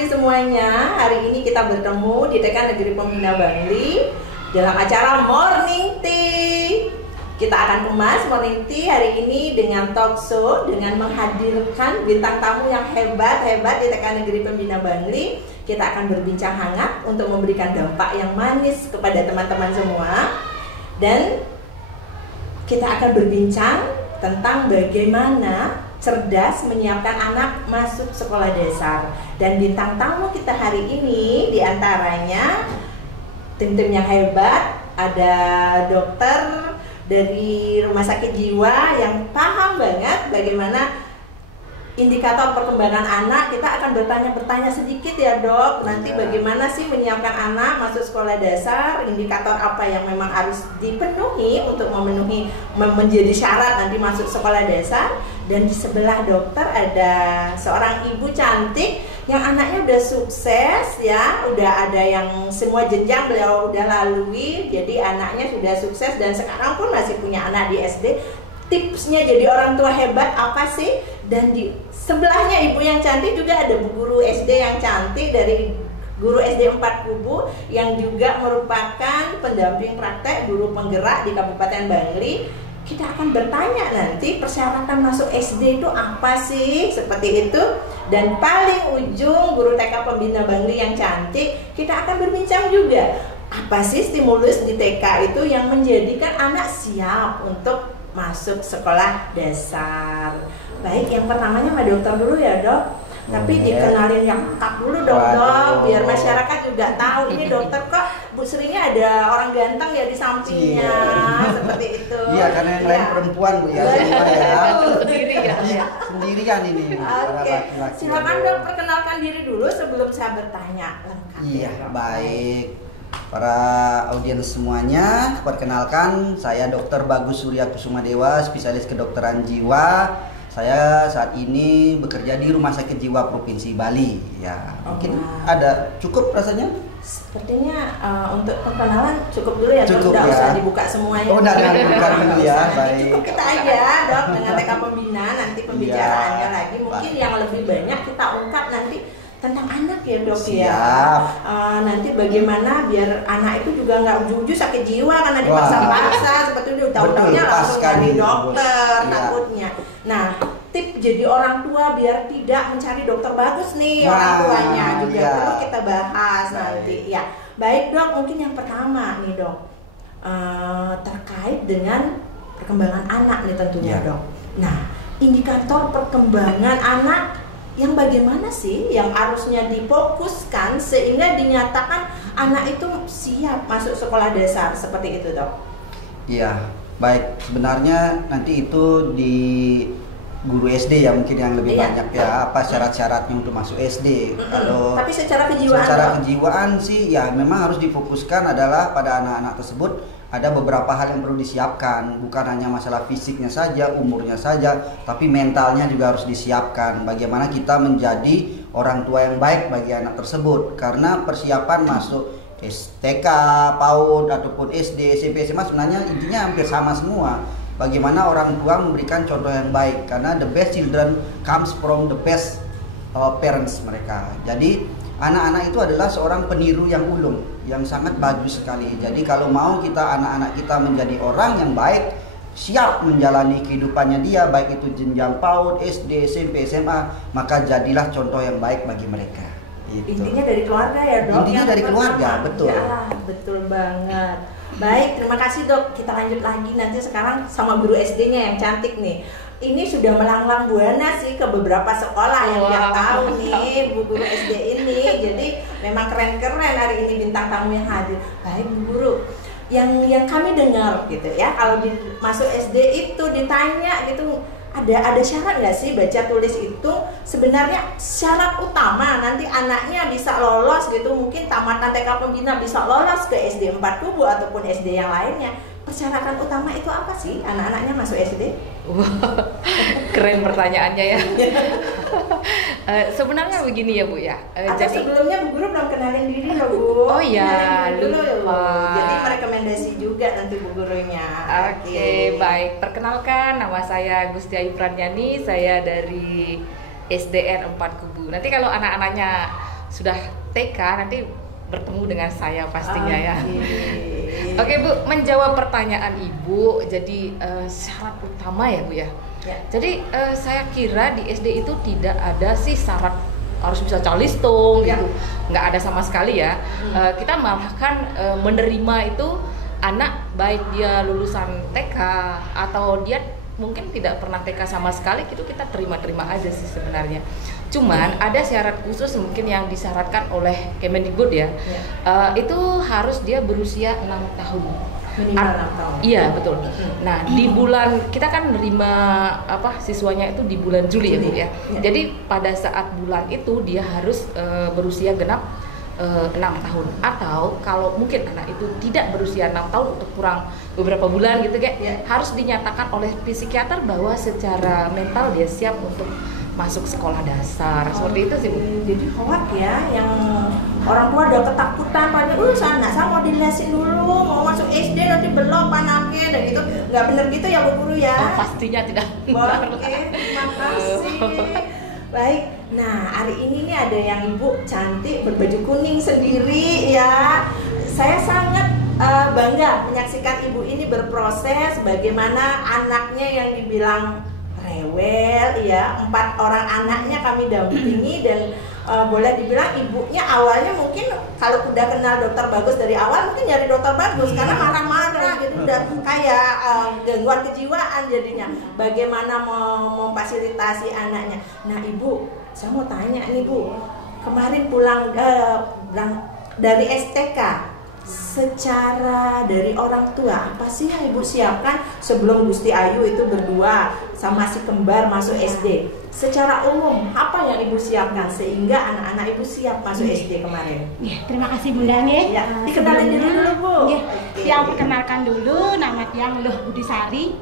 pagi semuanya. Hari ini kita bertemu di TK Negeri Pembina Bangli dalam acara Morning Tea. Kita akan kemas Morning Tea hari ini dengan talk show, dengan menghadirkan bintang tamu yang hebat-hebat di TK Negeri Pembina Bangli. Kita akan berbincang hangat untuk memberikan dampak yang manis kepada teman-teman semua. Dan kita akan berbincang tentang bagaimana cerdas menyiapkan anak masuk sekolah dasar. Dan bintang tamu kita hari ini diantaranya tim-tim yang hebat. Ada dokter dari rumah sakit jiwa yang paham banget bagaimana indikator perkembangan anak. Kita akan bertanya-bertanya sedikit ya dok. Nanti bagaimana sih menyiapkan anak masuk sekolah dasar, indikator apa yang memang harus dipenuhi untuk memenuhi menjadi syarat nanti masuk sekolah dasar. Dan di sebelah dokter ada seorang ibu cantik yang anaknya udah sukses ya, udah ada yang semua jenjang beliau udah lalui. Jadi anaknya sudah sukses dan sekarang pun masih punya anak di SD. Tipsnya jadi orang tua hebat apa sih? Dan di sebelahnya ibu yang cantik juga ada bu guru SD yang cantik dari guru SD 4 Kubu yang juga merupakan pendamping praktek guru penggerak di Kabupaten Bangli. Kita akan bertanya nanti persyaratan masuk SD itu apa sih, seperti itu. Dan paling ujung guru TK Pembina Bangli yang cantik, kita akan berbincang juga apa sih stimulus di TK itu yang menjadikan anak siap untuk masuk sekolah dasar. Baik, yang pertamanya sama dokter dulu ya dok. Tapi dikenalin yang lengkap dulu dong dok, biar masyarakat juga tahu ini dokter kok Bu Srinya ada orang ganteng ya di sampingnya, seperti itu. Iya, karena yang lain perempuan Bu ya. Sendiri ya. Sendirian ini. Oke, silakan dok perkenalkan diri dulu sebelum saya bertanya lengkap. Iya, baik. Para audiens semuanya, perkenalkan saya Dr. Bagus Surya Kusuma Dewa, spesialis kedokteran jiwa. Saya saat ini bekerja di Rumah Sakit Jiwa Provinsi Bali. Ya, mungkin ada cukup rasanya? Sepertinya untuk perkenalan cukup dulu ya dok, Cukup nggak ya. usah dibuka semuanya. Oh, nggak dibuka dulu ya, baik. Cukup kita aja dok dengan TK Pembina, nanti pembicaraannya lagi. Mungkin yang lebih banyak kita ungkap nanti tentang anak ya dok. Siap. Ya. Nanti bagaimana biar anak itu juga nggak ujung-ujung sakit jiwa karena dipaksa-paksa seperti itu, tahu-tahunya langsung dari dokter takutnya. Nah, tip jadi orang tua biar tidak mencari dokter bagus nih orang tuanya juga perlu kita bahas nanti ya. Baik dok, mungkin yang pertama nih dok terkait dengan perkembangan anak nih tentunya dok. Nah, indikator perkembangan anak yang bagaimana sih yang harusnya difokuskan sehingga dinyatakan anak itu siap masuk sekolah dasar seperti itu dok? Iya, baik. Sebenarnya nanti itu di guru SD ya mungkin yang lebih banyak ya, apa syarat-syaratnya untuk masuk SD. Kalau tapi secara kejiwaan, secara kejiwaan sih ya memang harus difokuskan adalah pada anak-anak tersebut ada beberapa hal yang perlu disiapkan, bukan hanya masalah fisiknya saja, umurnya saja, tapi mentalnya juga harus disiapkan. Bagaimana kita menjadi orang tua yang baik bagi anak tersebut, karena persiapan masuk TK, PAUD ataupun SD, SMP, SMA sebenarnya intinya hampir sama semua. Bagaimana orang tua memberikan contoh yang baik, karena the best children comes from the best parents mereka. Jadi anak-anak itu adalah seorang peniru yang ulung, yang sangat bagus sekali. Jadi kalau mau kita anak-anak kita menjadi orang yang baik, siap menjalani kehidupannya dia, baik itu jenjang PAUD, SD, SMP, SMA, maka jadilah contoh yang baik bagi mereka. Gitu. Intinya dari keluarga ya dok? Intinya dari keluarga, betul. Ya, betul banget. Baik, terima kasih dok. Kita lanjut lagi nanti sekarang sama guru SD-nya yang cantik nih. Ini sudah melanglang buana sih ke beberapa sekolah yang tahu nih bu guru SD ini. Jadi memang keren-keren hari ini bintang tamu yang hadir. Baik bu guru, yang kami dengar gitu ya, kalau masuk SD itu ditanya gitu, ada syarat nggak sih baca tulis itu? Sebenarnya syarat utama nanti anaknya bisa lolos gitu, mungkin tamatan TK Pembina bisa lolos ke SD 4 Kubu ataupun SD yang lainnya. Persyaratan utama itu apa sih anak-anaknya masuk SD? Keren pertanyaannya ya. Sebenarnya begini ya Bu ya. Jadi sebelumnya Bu Guru belum kenalin diri loh Bu. Oh iya, lupa. Jadi merekomendasi juga nanti Bu Gurunya. Oke, baik. Perkenalkan, nama saya Gusti Ayu Pranyani. Saya dari SDN 4 Kubu. Nanti kalau anak-anaknya sudah TK nanti bertemu dengan saya pastinya ya. Oke Bu, menjawab pertanyaan Ibu, jadi syarat utama ya Bu ya. Jadi saya kira di SD itu tidak ada sih syarat harus bisa calistung gitu, nggak ada sama sekali ya. Kita malahkan menerima itu anak baik dia lulusan TK atau dia mungkin tidak pernah TK sama sekali, gitu kita terima-terima aja sih sebenarnya. Cuman ada syarat khusus mungkin yang disyaratkan oleh Kemendikbud ya. Itu harus dia berusia 6 tahun. Minimal 6 tahun. Iya betul. Nah di bulan kita kan menerima siswanya itu di bulan Juli ya Bu ya. Jadi pada saat bulan itu dia harus berusia genap 6 tahun, atau kalau mungkin anak itu tidak berusia 6 tahun untuk kurang beberapa bulan gitu harus dinyatakan oleh psikiater bahwa secara mental dia siap untuk masuk sekolah dasar. Seperti itu sih Bu. Jadi hoak ya, yang orang tua udah ketakutan pada anak saya mau dilesin dulu, mau masuk SD nanti belum anaknya dan gitu. Nggak bener gitu ya Bu Guru ya? Pastinya tidak. Oke, terima kasih. Baik, nah hari ini nih ada yang Ibu cantik berbaju kuning sendiri ya. Saya sangat bangga menyaksikan Ibu ini berproses bagaimana anaknya yang dibilang rewel ya, 4 orang anaknya kami dampingi dan boleh dibilang ibunya awalnya mungkin kalau udah kenal Dokter Bagus dari awal mungkin nyari Dokter Bagus karena marah-marah gitu, udah kayak gangguan kejiwaan jadinya. Bagaimana memfasilitasi anaknya. Nah Ibu, saya mau tanya nih Bu, kemarin pulang dari STK, secara dari orang tua apa sih yang Ibu siapkan sebelum Gusti Ayu itu berdua sama si kembar masuk SD? Secara umum apa yang Ibu siapkan sehingga anak-anak Ibu siap masuk SD kemarin? Ya, terima kasih Bunda nggih. Ya, dikenalin dulu Bu. Yang perkenalkan dulu nama Tiang Luh Budisari.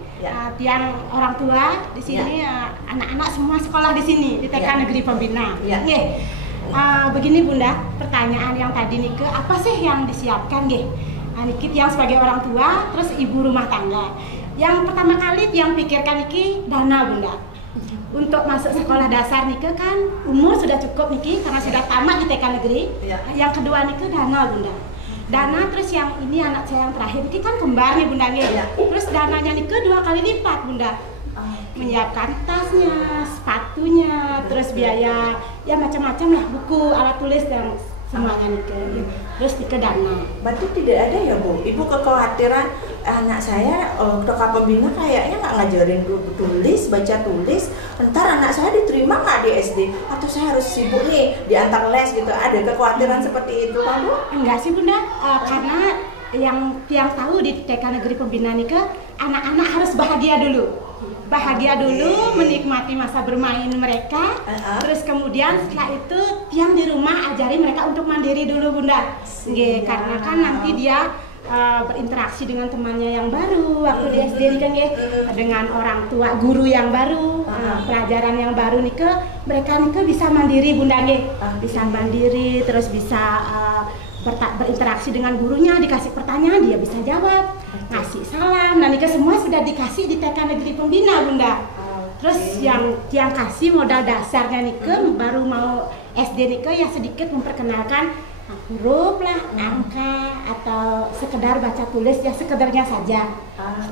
Tiang orang tua di sini anak-anak semua sekolah di sini di TK Negeri Pembina. Begini Bunda, pertanyaan yang tadi Nike, apa sih yang disiapkan nggih? Niki yang sebagai orang tua, terus ibu rumah tangga. Yang pertama kali yang pikirkan Niki dana Bunda. Untuk masuk sekolah dasar Nike kan umur sudah cukup Niki karena sudah tamat di TK Negeri. Yang kedua Nike dana Bunda. Dana terus yang ini anak saya yang terakhir Niki kan kembar nih Bunda nggih. Terus dananya Nike 2 kali lipat Bunda. Menyiapkan tasnya, sepatunya, terus biaya ya macam-macam lah, buku, alat tulis dan semuanya Nike. Terus Nike dana. Berarti tidak ada ya Bu, Ibu kekhawatiran anak saya TK Pembina kayaknya nggak ngajarin tulis, baca tulis, ntar anak saya diterima nggak di SD atau saya harus sibuk nih diantar les gitu, ada kekhawatiran seperti itu kan Bu? Enggak sih Bunda, karena yang tahu di TK Negeri Pembina Nike anak-anak harus bahagia dulu. Menikmati masa bermain mereka. Terus kemudian setelah itu yang di rumah ajari mereka untuk mandiri dulu Bunda. Karena kan nanti dia berinteraksi dengan temannya yang baru waktu di SD kan dengan orang tua guru yang baru, pelajaran yang baru mereka bisa mandiri Bunda bisa mandiri, terus bisa berinteraksi dengan gurunya, dikasih pertanyaan dia bisa jawab, ngasih salam, dan semua sudah dikasih di TK Negeri Pembina Bunda. Terus yang kasih modal dasarnya baru mau SD ya sedikit memperkenalkan huruf lah, angka atau sekedar baca tulis ya sekedarnya saja.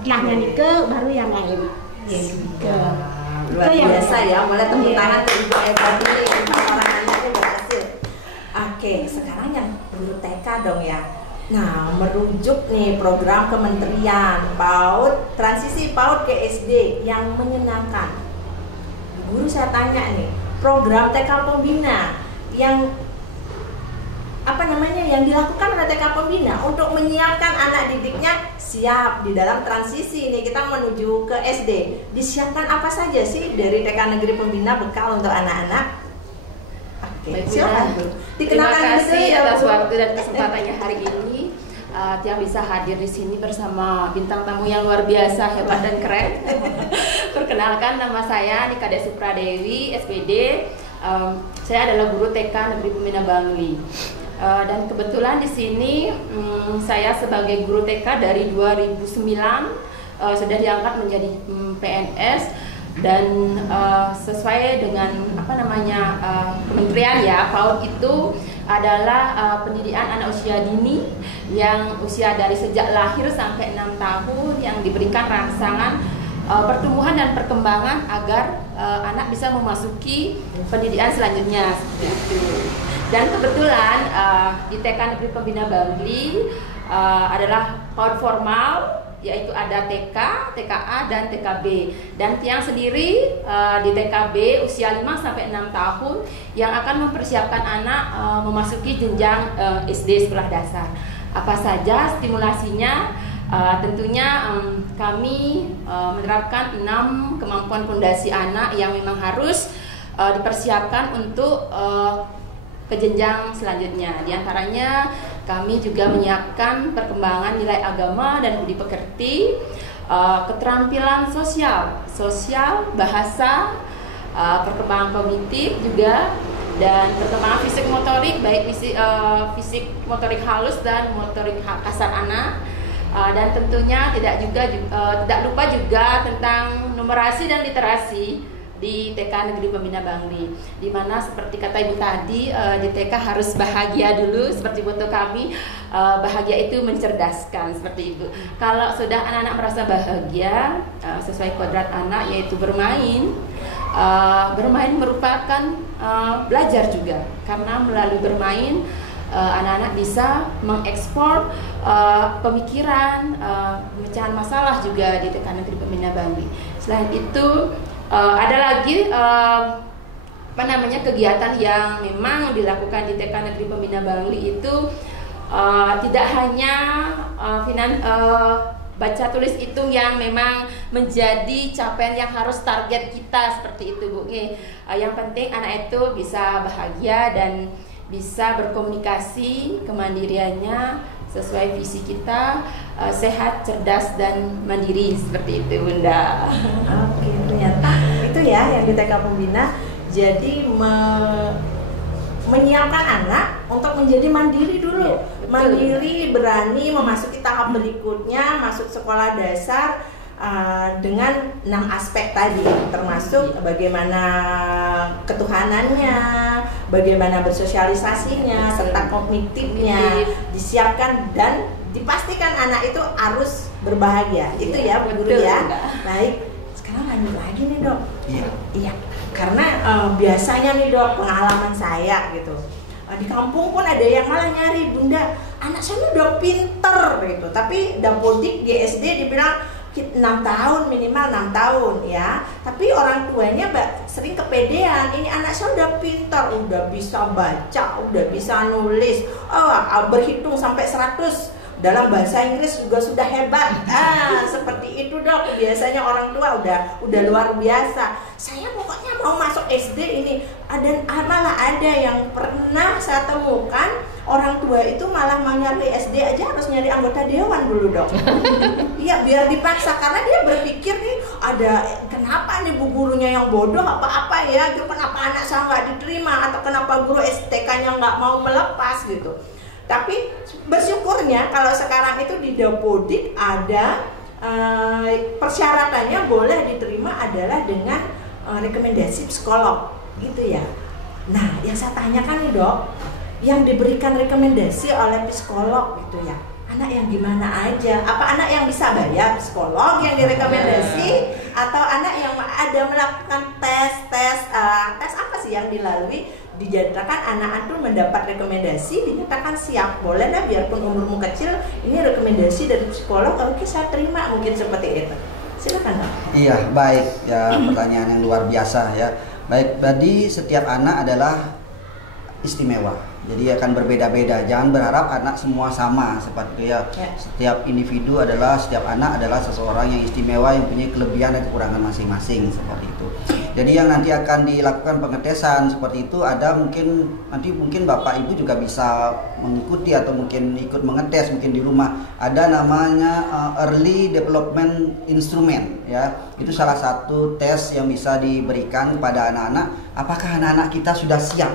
Setelahnya baru yang lain. Luar biasa ya, boleh tepuk tangan untuk Ibu Eva ini, orang anaknya berhasil. Oke, sekarang yang guru TK dong ya. Nah, merujuk nih program Kementerian PAUD, transisi PAUD ke SD yang menyenangkan. Guru saya tanya nih, program TK Pembina yang yang dilakukan oleh TK Pembina untuk menyiapkan anak didiknya siap di dalam transisi ini kita menuju ke SD. Disiapkan apa saja sih dari TK Negeri Pembina bekal untuk anak-anak? Baik, silakan Bu. Terima kasih atas waktu dan kesempatannya hari ini. Yang bisa hadir di sini bersama bintang tamu yang luar biasa, hebat dan keren. Perkenalkan, nama saya Nika Desi Pradewi, SPD. Saya adalah guru TK Negeri Pembina Bangli. Dan kebetulan di sini saya sebagai guru TK dari 2009 sudah diangkat menjadi PNS. dan sesuai dengan kementerian ya, PAUD itu adalah pendidikan anak usia dini yang usia dari sejak lahir sampai 6 tahun yang diberikan rangsangan pertumbuhan dan perkembangan agar anak bisa memasuki pendidikan selanjutnya seperti itu. Dan kebetulan di TK Negeri Pembina Bangli adalah PAUD formal, yaitu ada TK, TKA, dan TKB. Dan Tiang sendiri di TKB usia 5 sampai 6 tahun yang akan mempersiapkan anak memasuki jenjang SD sekolah dasar. Apa saja stimulasinya? Tentunya kami menerapkan 6 kemampuan fondasi anak yang memang harus dipersiapkan untuk ke jenjang selanjutnya. Di antaranya kami juga menyiapkan perkembangan nilai agama dan budi pekerti, keterampilan sosial, bahasa, perkembangan kognitif juga, dan perkembangan fisik motorik, baik fisik motorik halus dan motorik kasar anak. Dan tentunya tidak lupa juga tentang numerasi dan literasi di TK Negeri Pembina Bangli, di mana seperti kata Ibu tadi, di TK harus bahagia dulu, seperti moto kami, bahagia itu mencerdaskan, seperti itu. Kalau sudah anak-anak merasa bahagia, sesuai kodrat anak yaitu bermain, bermain merupakan belajar juga, karena melalui bermain anak-anak bisa mengekspor pemikiran, pemecahan masalah juga di TK Negeri Pembina Bangli. Selain itu ada lagi kegiatan yang memang dilakukan di TK Negeri Pembina Bangli itu tidak hanya baca tulis hitung yang memang menjadi capaian yang harus target kita seperti itu, Bu. Yang penting anak itu bisa bahagia dan bisa berkomunikasi, kemandiriannya sesuai visi kita, sehat, cerdas, dan mandiri seperti itu, Bunda. Oke, ternyata itu ya yang di TK Pembina, jadi menyiapkan anak untuk menjadi mandiri dulu, mandiri, berani memasuki tahap berikutnya, masuk sekolah dasar dengan 6 aspek tadi, termasuk bagaimana ketuhanannya, bagaimana bersosialisasinya, serta kognitifnya disiapkan dan dipastikan anak itu harus berbahagia. Itu ya Bu Guru ya. Baik, sekarang lanjut lagi nih Dok. Iya. Karena biasanya nih Dok, pengalaman saya gitu, di kampung pun ada yang malah nyari, Bunda, anak saya udah pinter gitu, tapi dapodik di SD dibilang 6 tahun, minimal 6 tahun ya. Tapi orang tuanya sering kepedean, ini anak saya udah pintar, udah bisa baca, udah bisa nulis, berhitung sampai 100 dalam bahasa Inggris juga sudah hebat. Seperti itu Dok, biasanya orang tua udah luar biasa. Saya pokoknya mau masuk SD ini. Malah ada yang pernah saya temukan, orang tua itu malah mau nyari SD aja harus nyari anggota dewan dulu Dok. Iya, biar dipaksa, karena dia berpikir nih, kenapa nih bu gurunya yang bodoh apa-apa ya gitu, kenapa anak saya nggak diterima, atau kenapa guru STK-nya nggak mau melepas gitu. Tapi bersyukurnya kalau sekarang itu di Dapodik ada persyaratannya boleh diterima adalah dengan rekomendasi psikolog gitu ya. Nah, yang saya tanyakan nih Dok, yang diberikan rekomendasi oleh psikolog gitu ya, anak yang gimana aja? Apa anak yang bisa bayar psikolog yang direkomendasi, atau anak yang ada melakukan tes apa sih yang dilalui dijadikan anak itu mendapat rekomendasi, dinyatakan siap, boleh lah biarpun umurmu kecil, ini rekomendasi dari psikolog, oke saya terima, mungkin seperti itu. Silakan Dok. Iya, baik ya, pertanyaan yang luar biasa ya. Baik, jadi setiap anak adalah istimewa, jadi akan berbeda-beda. Jangan berharap anak semua sama seperti ya. Setiap individu setiap anak adalah seseorang yang istimewa, yang punya kelebihan dan kekurangan masing-masing seperti itu. Jadi yang nanti akan dilakukan pengetesan seperti itu ada mungkin Bapak Ibu juga bisa mengikuti atau mungkin ikut mengetes mungkin di rumah. Ada namanya Early Development Instrument ya. Itu salah satu tes yang bisa diberikan pada anak-anak, apakah anak-anak kita sudah siap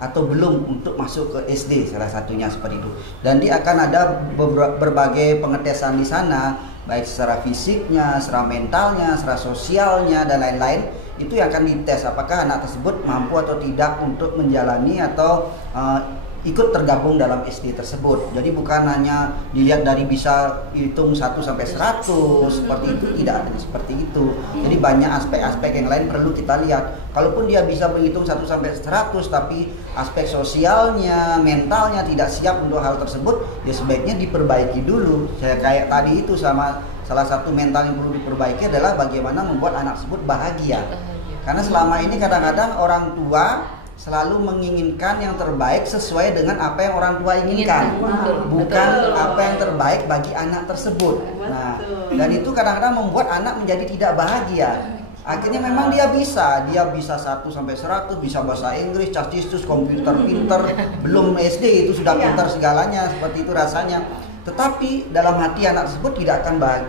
atau belum untuk masuk ke SD, salah satunya seperti itu. Dan dia akan ada berbagai pengetesan di sana baik secara fisiknya, secara mentalnya, secara sosialnya dan lain-lain, itu yang akan dites apakah anak tersebut mampu atau tidak untuk menjalani atau ikut tergabung dalam SD tersebut. Jadi bukan hanya dilihat dari bisa hitung 1 sampai 100 seperti itu, tidak ada seperti itu. Jadi banyak aspek-aspek yang lain perlu kita lihat. Kalaupun dia bisa menghitung 1 sampai 100 tapi aspek sosialnya, mentalnya tidak siap untuk hal tersebut, ya sebaiknya diperbaiki dulu. Saya kayak tadi itu sama salah satu mental yang perlu diperbaiki adalah bagaimana membuat anak tersebut bahagia. Karena selama ini kadang-kadang orang tua selalu menginginkan yang terbaik sesuai dengan apa yang orang tua inginkan, bukan apa yang terbaik bagi anak tersebut. Nah, dan itu kadang-kadang membuat anak menjadi tidak bahagia. Akhirnya memang dia bisa 1 sampai 100, bisa bahasa Inggris, castistus, komputer pinter, belum SD itu sudah pintar segalanya, seperti itu rasanya. Tetapi dalam hati anak tersebut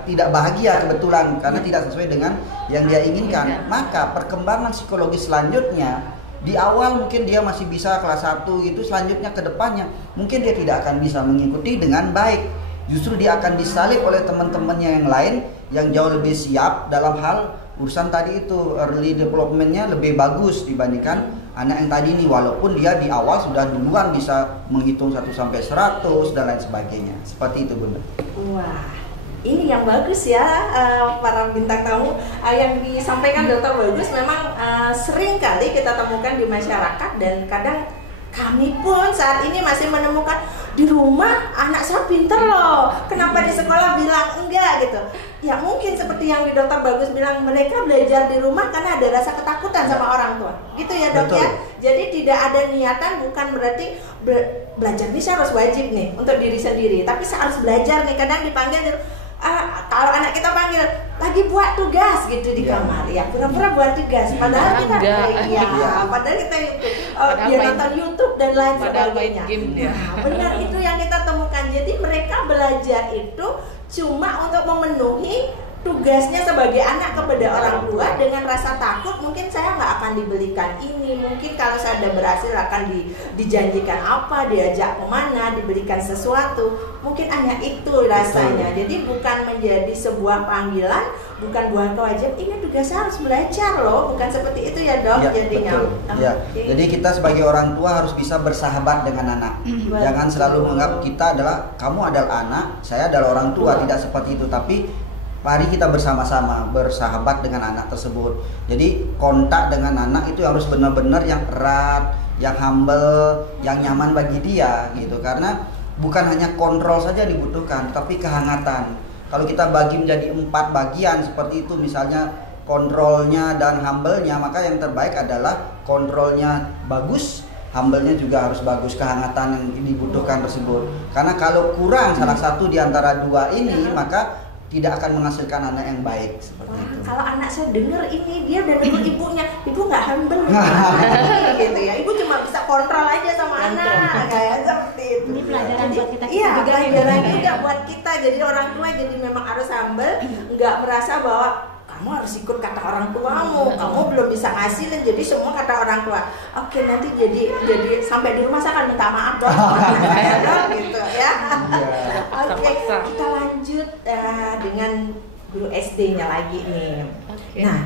tidak bahagia kebetulan karena tidak sesuai dengan yang dia inginkan. Maka perkembangan psikologis selanjutnya, di awal mungkin dia masih bisa kelas 1 gitu, selanjutnya ke depannya mungkin dia tidak akan bisa mengikuti dengan baik. Justru dia akan disalib oleh teman-temannya yang lain yang jauh lebih siap dalam hal urusan tadi itu, early development-nya lebih bagus dibandingkan anak yang tadi ini, walaupun dia di awal sudah duluan bisa menghitung 1 sampai 100 dan lain sebagainya. Seperti itu, Bunda. Wah, ini yang bagus ya, para bintang tamu yang disampaikan Dokter Bagus memang sering kali kita temukan di masyarakat, dan kadang kami pun saat ini masih menemukan di rumah anak saya pinter loh, kenapa di sekolah bilang enggak gitu. Ya mungkin seperti yang di Dokter Bagus bilang, mereka belajar di rumah karena ada rasa ketakutan sama orang tua, gitu ya Dok. Ya. Jadi tidak ada niatan, bukan berarti belajar ini saya harus wajib nih untuk diri sendiri, tapi saya harus belajar nih. Kadang dipanggil kalau anak kita panggil lagi buat tugas gitu di kamar, ya pura-pura buat tugas, padahal kita padahal kita dia nonton YouTube dan lain sebagainya. Benar, itu yang kita temukan. Jadi mereka belajar itu cuma untuk memenuhi tugasnya sebagai anak kepada orang tua dengan rasa takut, mungkin saya nggak akan dibelikan ini, mungkin kalau saya udah berhasil akan dijanjikan apa, diajak kemana, diberikan sesuatu, mungkin hanya itu rasanya. Jadi bukan menjadi sebuah panggilan, bukan bukan kewajiban, ini tugas saya harus belajar loh, bukan seperti itu ya Dok. Ya, jadinya. Ya. Jadi kita sebagai orang tua harus bisa bersahabat dengan anak. Jangan selalu menganggap kita adalah, kamu adalah anak, saya adalah orang tua, tidak seperti itu. Tapi mari kita bersama-sama bersahabat dengan anak tersebut. Jadi kontak dengan anak itu harus benar-benar yang erat, yang humble, yang nyaman bagi dia gitu. Karena bukan hanya kontrol saja dibutuhkan, tapi kehangatan. Kalau kita bagi menjadi 4 bagian seperti itu, misalnya kontrolnya dan humble-nya, maka yang terbaik adalah kontrolnya bagus, humble-nya juga harus bagus, kehangatan yang dibutuhkan tersebut. Karena kalau kurang salah satu di antara dua ini, maka tidak akan menghasilkan anak yang baik seperti itu. Kalau anak saya dengar ini, dia udah dengar ibunya, ibu nggak humble gitu ya, ibu cuma bisa kontrol aja sama anak, kayak seperti itu. Ini pelajaran buat kita. Iya, pelajaran juga buat kita. Jadi orang tua jadi memang harus humble, nggak merasa bahwa kamu harus ikut kata orang tuamu, kamu belum bisa ngasilin, jadi semua kata orang tua. Oke, nanti jadi sampai di rumah saya akan minta maaf dong, gitu ya. Oke, kita lanjut dengan guru SD-nya lagi nih. Nah,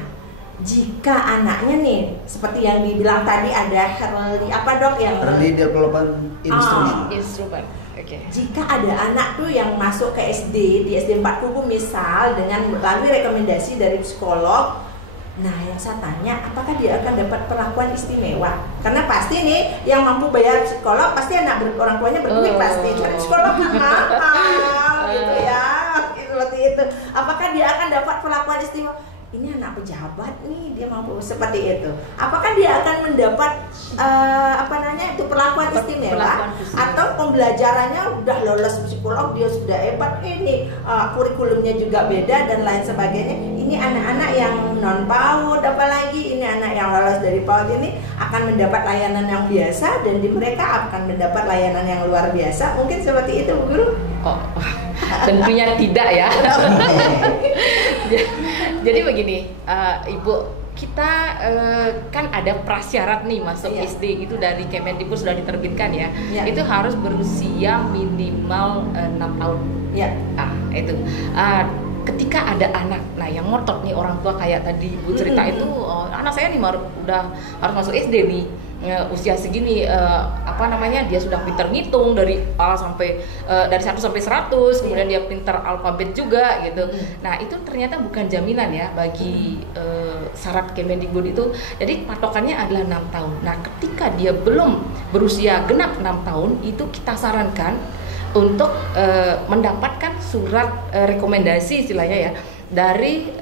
jika anaknya nih seperti yang dibilang tadi ada early apa Dok yang early development instrumen. Jika ada anak tuh yang masuk ke SD, di SD 4 Kubu misal, dengan melalui rekomendasi dari psikolog, nah yang saya tanya, apakah dia akan dapat perlakuan istimewa? Karena pasti nih yang mampu bayar psikolog pasti orang tuanya berduit, pasti cari psikolog kan mahal gitu ya, seperti itu. Apakah dia akan dapat perlakuan istimewa? Ini anak pejabat nih, dia mampu seperti itu. Apakah dia akan mendapat perlakuan istimewa, atau pembelajarannya udah lolos psikolog, dia sudah hebat, ini kurikulumnya juga beda dan lain sebagainya. Ini anak-anak yang non PAUD, apalagi ini anak yang lolos dari PAUD ini akan mendapat layanan yang biasa, dan di mereka akan mendapat layanan yang luar biasa. Mungkin seperti itu, Bu Guru? Oh, tentunya tidak ya. Jadi begini, Ibu, kita kan ada prasyarat nih masuk SD itu dari Kemendikbud sudah diterbitkan ya. Itu harus berusia minimal 6 tahun. Ya. Itu. ketika ada anak, nah yang ngotot nih orang tua kayak tadi Ibu cerita itu, anak saya nih udah harus masuk SD nih, usia segini, dia sudah pintar ngitung dari A sampai dari 1 sampai 100, kemudian dia pintar alfabet juga gitu. Nah itu ternyata bukan jaminan ya bagi syarat Kemendikbud itu. Jadi patokannya adalah 6 tahun. Nah ketika dia belum berusia genap 6 tahun, itu kita sarankan untuk mendapatkan surat rekomendasi istilahnya ya dari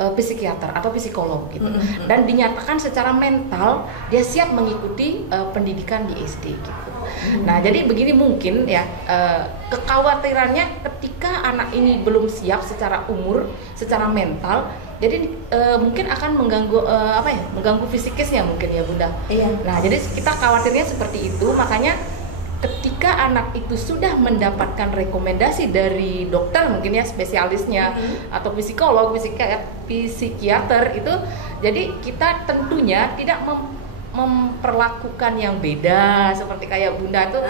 psikiater atau psikolog gitu, dan dinyatakan secara mental dia siap mengikuti pendidikan di SD gitu. Nah jadi begini mungkin ya, kekhawatirannya ketika anak ini belum siap secara umur, secara mental, jadi mungkin akan mengganggu mengganggu fisikisnya mungkin ya Bunda. Iya. Nah jadi kita khawatirnya seperti itu, makanya ketika anak itu sudah mendapatkan rekomendasi dari dokter mungkin ya spesialisnya atau psikolog, psikiater itu, jadi kita tentunya tidak memperlakukan yang beda seperti kayak Bunda tuh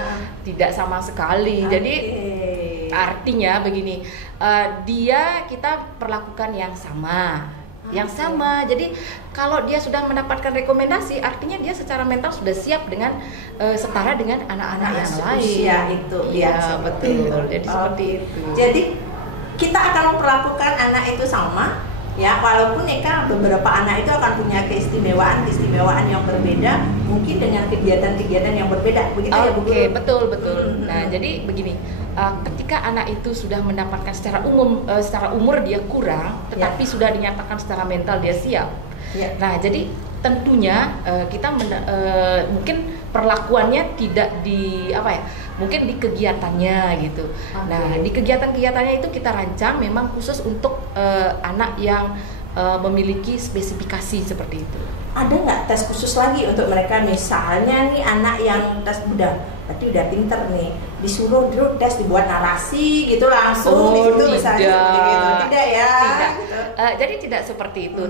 tidak sama sekali. Jadi artinya begini, kita perlakukan yang sama. Yang sama. Jadi kalau dia sudah mendapatkan rekomendasi, artinya dia secara mental sudah siap dengan setara dengan anak-anak yang lain. Usia itu ya, betul. Jadi seperti itu. Jadi kita akan memperlakukan anak itu sama ya, walaupun beberapa anak itu akan punya keistimewaan yang berbeda, mungkin dengan kegiatan-kegiatan yang berbeda. Begitu ya Bu? Oke, betul. Nah, jadi begini. Ketika anak itu sudah mendapatkan secara umur dia kurang, tetapi sudah dinyatakan secara mental dia siap. Nah, jadi tentunya kita mungkin perlakuannya tidak mungkin di kegiatannya gitu. Nah, di kegiatan-kegiatannya itu kita rancang memang khusus untuk anak yang memiliki spesifikasi seperti itu. Ada nggak tes khusus lagi untuk mereka, misalnya nih anak yang tes berarti udah pinter nih, disuruh dulu tes dibuat narasi gitu langsung di situ misalnya gitu. Tidak ya? Tidak. Gitu. Jadi tidak seperti itu.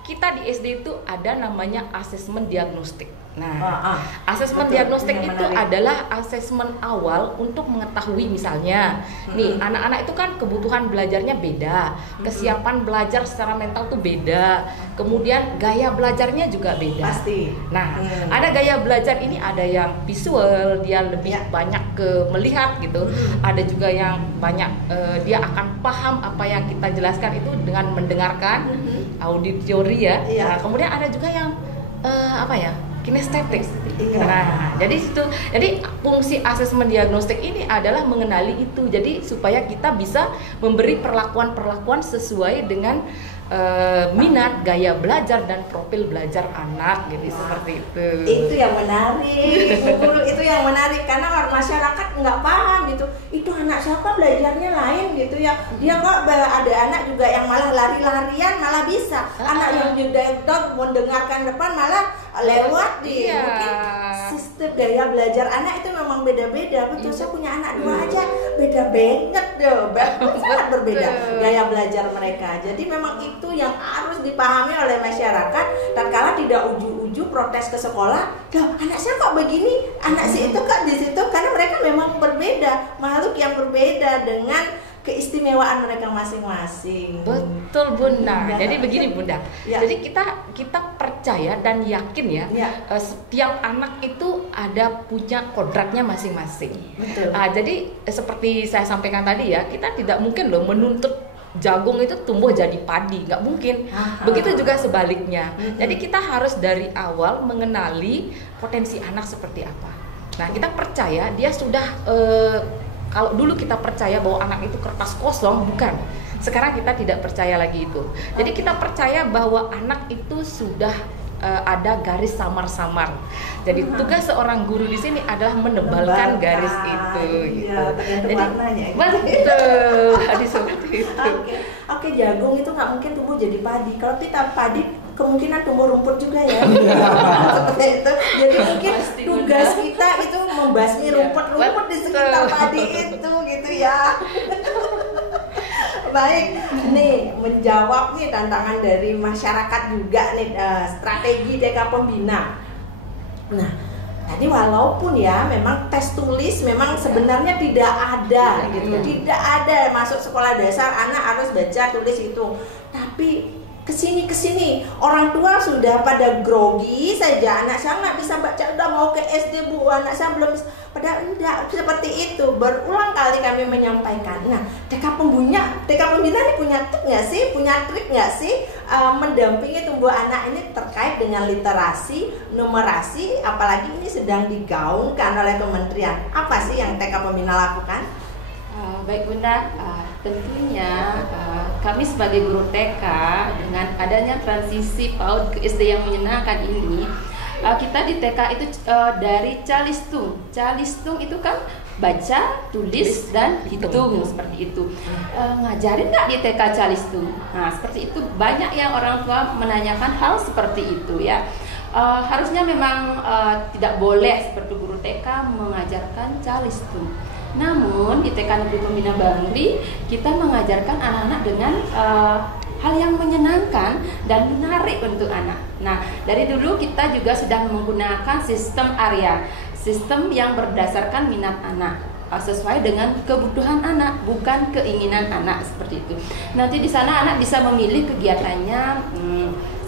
Kita di SD itu ada namanya asesmen diagnostik. Nah, asesmen diagnostik itu adalah asesmen awal untuk mengetahui misalnya, nih anak-anak itu kan kebutuhan belajarnya beda, kesiapan belajar secara mental tuh beda, kemudian gaya belajarnya juga beda. Pasti. Nah, ada gaya belajar ini, ada yang visual, dia lebih banyak ke melihat gitu, ada juga yang banyak dia akan paham apa yang kita jelaskan itu dengan mendengarkan, auditori ya. Nah, kemudian ada juga yang kinestetik. Nah, jadi fungsi asesmen diagnostik ini adalah mengenali itu. Jadi supaya kita bisa memberi perlakuan sesuai dengan minat, gaya belajar dan profil belajar anak, gitu. Seperti itu. Itu yang menarik, Bu Guru, itu yang menarik karena masyarakat nggak paham gitu. Itu anak siapa belajarnya lain gitu ya. Dia kok ada anak juga yang malah lari-larian malah bisa. Anak yang didektor mendengarkan depan malah lewat di mungkin sistem gaya belajar anak itu memang beda-beda. Betul, saya punya anak 2 aja beda banget sangat berbeda gaya belajar mereka. Jadi memang itu yang harus dipahami oleh masyarakat, dan kala tidak uju-uju protes ke sekolah, loh anak saya kok begini, anak si itu kok di situ, karena mereka memang berbeda, makhluk yang berbeda dengan keistimewaan mereka masing-masing. Betul Bunda. Jadi begini Bunda. Jadi kita percaya dan yakin ya, setiap anak itu ada punya kodratnya masing-masing. Betul. Jadi seperti saya sampaikan tadi ya, kita tidak mungkin loh menuntut jagung itu tumbuh jadi padi, nggak mungkin. Begitu juga sebaliknya. Jadi kita harus dari awal mengenali potensi anak seperti apa. Nah, kita percaya dia sudah kalau dulu kita percaya bahwa anak itu kertas kosong, bukan. Sekarang kita tidak percaya lagi itu. Jadi kita percaya bahwa anak itu sudah ada garis samar-samar. Jadi tugas seorang guru di sini adalah menebalkan garis itu. Gitu. Jadi warnanya. Betul. Jadi seperti itu. Oke, jagung itu nggak mungkin tumbuh jadi padi. Kalau kita padi kemungkinan tumbuh rumput juga ya. Seperti itu. Jadi mungkin tugas kita itu membasmi rumput-rumput di sekitar padi itu gitu ya. Baik, nih menjawab nih tantangan dari masyarakat juga nih, strategi TK Pembina. Nah, Tadi walaupun ya memang tes tulis memang sebenarnya tidak ada gitu, tidak ada masuk sekolah dasar anak harus baca tulis itu. Tapi kesini orang tua sudah pada grogi saja, anak saya nggak bisa baca, udah mau ke SD Bu, anak saya belum bisa. Padahal tidak seperti itu. Berulang kali kami menyampaikan. Nah, TK Pembina ini punya trik nggak sih, mendampingi tumbuh anak ini terkait dengan literasi, numerasi, apalagi ini sedang digaungkan oleh kementerian. Apa sih yang TK Pembina lakukan? Baik Bunda, tentunya kami sebagai guru TK dengan adanya transisi PAUD ke SD yang menyenangkan ini, kita di TK itu dari calistung. Calistung itu kan baca, tulis, dan hitung seperti itu. Ngajarin nggak di TK calistung? Nah seperti itu, banyak yang orang tua menanyakan hal seperti itu ya. Harusnya memang tidak boleh seperti guru TK mengajarkan calistung. Namun di TK Negeri Pembina Bangli kita mengajarkan anak-anak dengan hal yang menyenangkan dan menarik untuk anak. Nah, dari dulu kita juga sudah menggunakan sistem ARIA, sistem yang berdasarkan minat anak, sesuai dengan kebutuhan anak, bukan keinginan anak seperti itu. Nanti di sana anak bisa memilih kegiatannya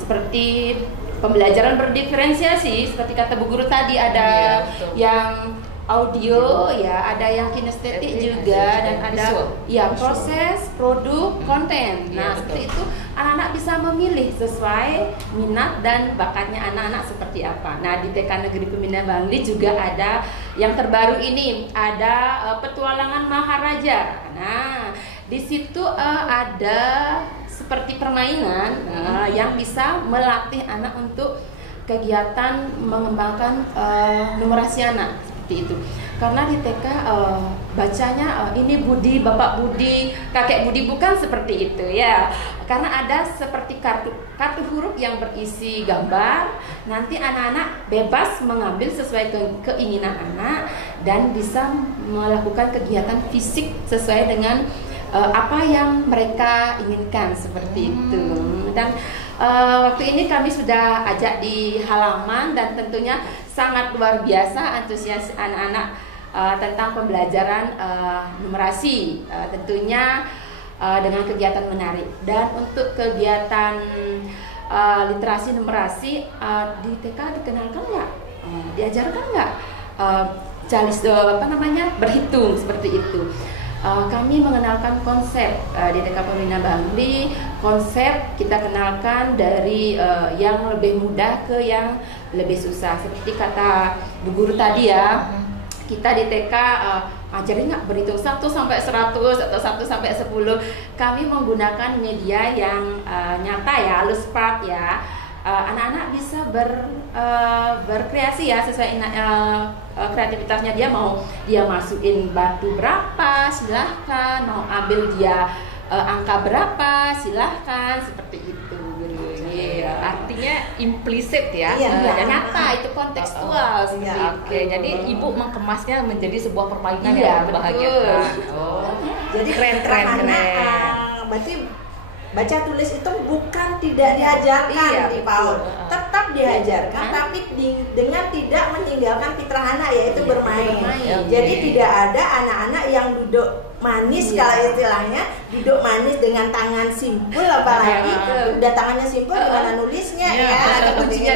seperti pembelajaran berdiferensiasi, seperti kata Bu Guru tadi, ada yang audio ya, ada yang kinestetik juga, dan ada ya proses, produk, konten. Nah seperti itu anak-anak bisa memilih sesuai minat dan bakatnya anak-anak seperti apa. Nah di TK Negeri Pembina Bangli juga ada yang terbaru ini, ada petualangan Maharaja. Nah di situ ada seperti permainan yang bisa melatih anak untuk kegiatan mengembangkan numerasi anak. Itu karena di TK bacanya ini Budi, Bapak Budi, Kakek Budi, bukan seperti itu ya, karena ada seperti kartu huruf yang berisi gambar. Nanti anak-anak bebas mengambil sesuai keinginan anak dan bisa melakukan kegiatan fisik sesuai dengan apa yang mereka inginkan seperti itu. Dan waktu ini kami sudah ajak di halaman dan tentunya sangat luar biasa antusias anak-anak tentang pembelajaran numerasi, tentunya dengan kegiatan menarik. Dan untuk kegiatan literasi numerasi di TK dikenalkan nggak? Diajarkan nggak? Berhitung seperti itu. Kami mengenalkan konsep di TK Pembina Bangli. Konsep kita kenalkan dari yang lebih mudah ke yang lebih susah. Seperti kata Bu Guru tadi ya, kita di TK ajarin nggak berhitung 1 sampai 100 atau 1 sampai 10. Kami menggunakan media yang nyata ya, Luspart ya. Anak-anak bisa berkreasi ya sesuai kreativitasnya. Dia mau dia masukin batu berapa silahkan, mau ambil dia angka berapa silahkan, seperti itu. Artinya implisit ya, nyata, itu kontekstual seperti itu. Oke, jadi ibu mengemasnya menjadi sebuah permainan yang membahagiakan. Jadi keren. Berarti baca tulis itu bukan tidak diajarkan di PAUD, tetap diajarkan, tapi dengan tidak meninggalkan fitrah anak, yaitu bermain. Jadi tidak ada anak-anak yang duduk manis, kalau istilahnya duduk manis dengan tangan simpul, apalagi udah tangannya simpul gimana nulisnya ya, ada kuncinya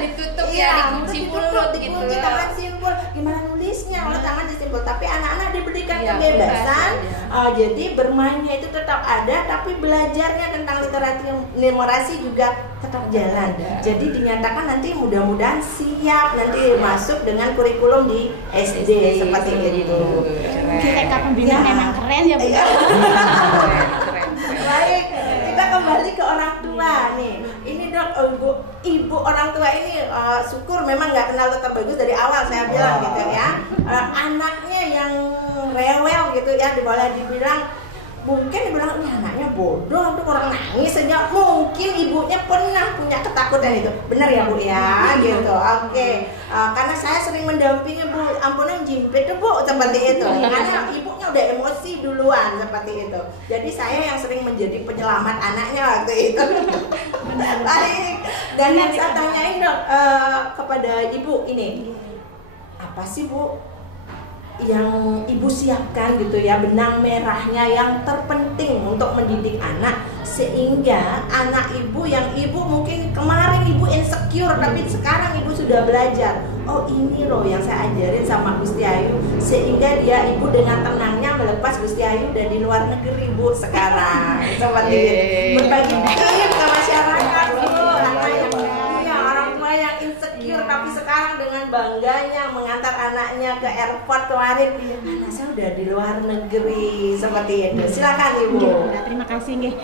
ditutup ya, dikunci mulut gitu, tangan simpul gimana nulisnya kalau tangan disimpul. Tapi anak-anak diberikan kebebasan, jadi bermainnya itu tetap ada, tapi belajarnya tentang literasi numerasi juga tetap jalan. Jadi dinyatakan nanti mudah-mudahan siap nanti masuk dengan kurikulum di SD seperti itu. TK Pembina memang keren ya Bu. Baik, kita kembali ke orang tua nih. Ini Dok, ibu orang tua ini syukur memang nggak kenal Dokter Bagus dari awal, saya bilang gitu ya. Anaknya yang rewel gitu ya, boleh dibilang mungkin dibilang ini anaknya bodoh atau orang nangis saja, mungkin ibunya pernah punya ketakutan itu, benar ya Bu ya, gitu. Oke. Karena saya sering mendampingi Bu, ampunan jimpit tuh Bu seperti itu, karena ibunya udah emosi duluan seperti itu. Jadi saya yang sering menjadi penyelamat anaknya waktu itu. Baik. Dan yang saya tanyain dok kepada Ibu ini, apa sih Bu yang Ibu siapkan gitu ya, benang merahnya yang terpenting untuk mendidik anak sehingga anak Ibu yang Ibu mungkin kemarin Ibu insecure tapi sekarang Ibu sudah belajar, oh ini loh yang saya ajarin sama Gusti Ayu sehingga dia Ibu dengan tenangnya melepas Gusti Ayu dan di luar negeri Bu sekarang seperti itu, berbagi tips ke masyarakat Bu, orang tua yang insecure tapi sekarang dengan bangganya mengantar anaknya ke airport kemarin, anak saya udah di luar negeri seperti itu. Silakan Ibu. Terima kasih nggih.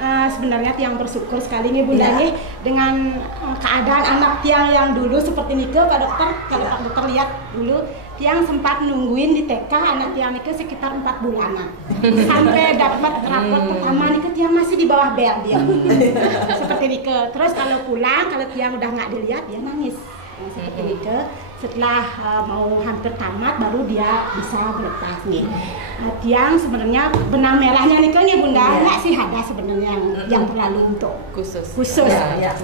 Sebenarnya Tiang bersyukur sekali nih Bunda nggih dengan keadaan anak Tiang yang dulu seperti nike Pak Dokter. Kalau Pak Dokter lihat dulu Tiang sempat nungguin di TK anak Tiang nike sekitar 4 bulanan. Sampai dapat rapor pertama nike Tiang masih di bawah bel dia. Seperti nike. Terus kalau pulang kalau Tiang udah nggak dilihat dia nangis. Seperti nike. Setelah mau hampir tamat baru dia bisa berlepas nih. Tiang sebenarnya benang merahnya nih kan ya Bunda, nggak sih ada sebenarnya yang terlalu untuk khusus. Ya.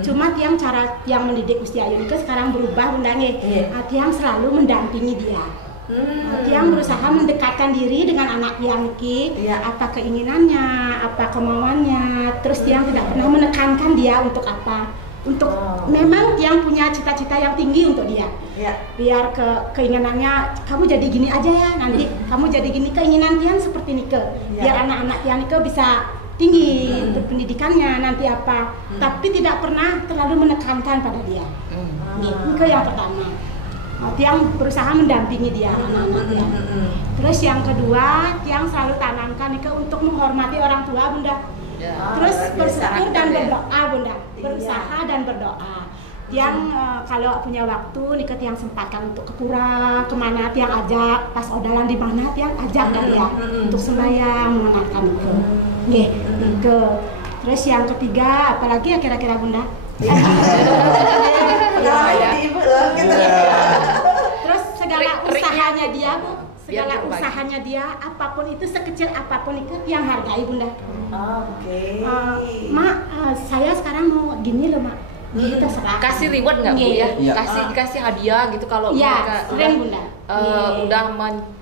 Cuma Tiang cara Tiang mendidik Gusti Ayu ini sekarang berubah Bunda nih. Tiang selalu mendampingi dia. Tiang berusaha mendekatkan diri dengan anak Tiang Niki, apa keinginannya, apa kemauannya. Terus Tiang tidak pernah menekankan dia untuk apa. Untuk memang Tiang punya cita-cita yang tinggi untuk dia, biar keinginannya kamu jadi gini aja ya nanti, kamu jadi gini, keinginan Tiang seperti Nike, biar anak-anak Tiang Nike bisa tinggi untuk pendidikannya nanti apa, tapi tidak pernah terlalu menekankan pada dia. Nike yang pertama, Tiang berusaha mendampingi dia anak-anak Tiang. Terus yang kedua, Tiang selalu tanamkan Nike untuk menghormati orang tua Bunda. Terus bersyukur dan berdoa Bunda, berusaha dan berdoa. Tiang kalau punya waktu Nike Tiang sempatkan untuk ke pura, kemana Tiang ajak, pas odalan di mana Tiang ajak dia untuk sembahyang mengenalkan Nike. Terus yang ketiga apalagi ya kira-kira Bunda? Terus segala usahanya dia Bu, segala usahanya dia apapun itu sekecil apapun itu Tiang hargai Bunda. Mak, saya sekarang mau gini loh Mak. Kita serah. Kasih reward nggak Bu ya? Dikasih hadiah gitu kalau mereka udah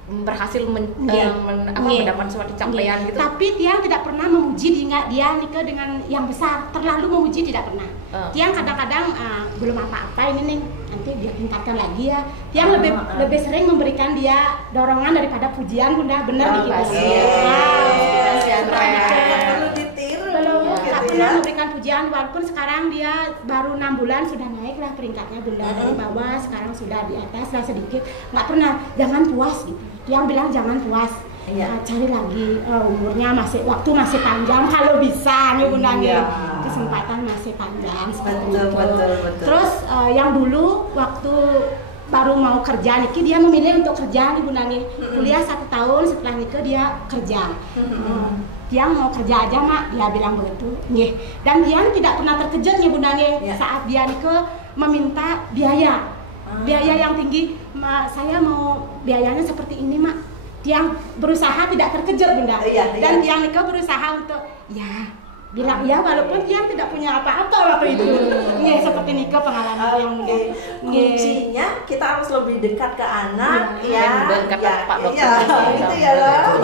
berhasil mendapat suatu capaian gitu. Tapi Tiang tidak pernah memuji dia Nike dengan yang besar, terlalu memuji tidak pernah. Tiang kadang-kadang belum apa-apa ini nih, nanti dia tingkatkan lagi ya. Tiang lebih sering memberikan dia dorongan daripada pujian Bunda, benar gitu. Perlu ditiru. Belum pernah memberikan pujian walaupun sekarang dia baru 6 bulan sudah naik lah peringkatnya Bunda, dari bawah sekarang sudah di atas lah sedikit. Nggak pernah, jangan puas gitu. Tiang bilang jangan puas. Cari lagi, umurnya waktu masih panjang kalau bisa nih Bunda, kesempatan masih panjang seperti itu. Terus yang dulu waktu baru mau kerja Niki dia memilih untuk kerja nih Bunda nih, kuliah 1 tahun setelah Niki dia kerja. Tiang mau kerja aja Mak, dia bilang begitu. Dan Tiang tidak pernah terkejut nih Bunda nih saat dia Niki meminta biaya yang tinggi. Saya mau biayanya seperti ini Mak. Tiang berusaha tidak terkejut Bunda, dan Tiang Nike berusaha untuk bilang walaupun Tiang tidak punya apa-apa waktu itu. Seperti Nike pengalaman yang Bunda. Kuncinya kita harus lebih dekat ke anak, dekat ke Pak Dokter. Gitu ya loh.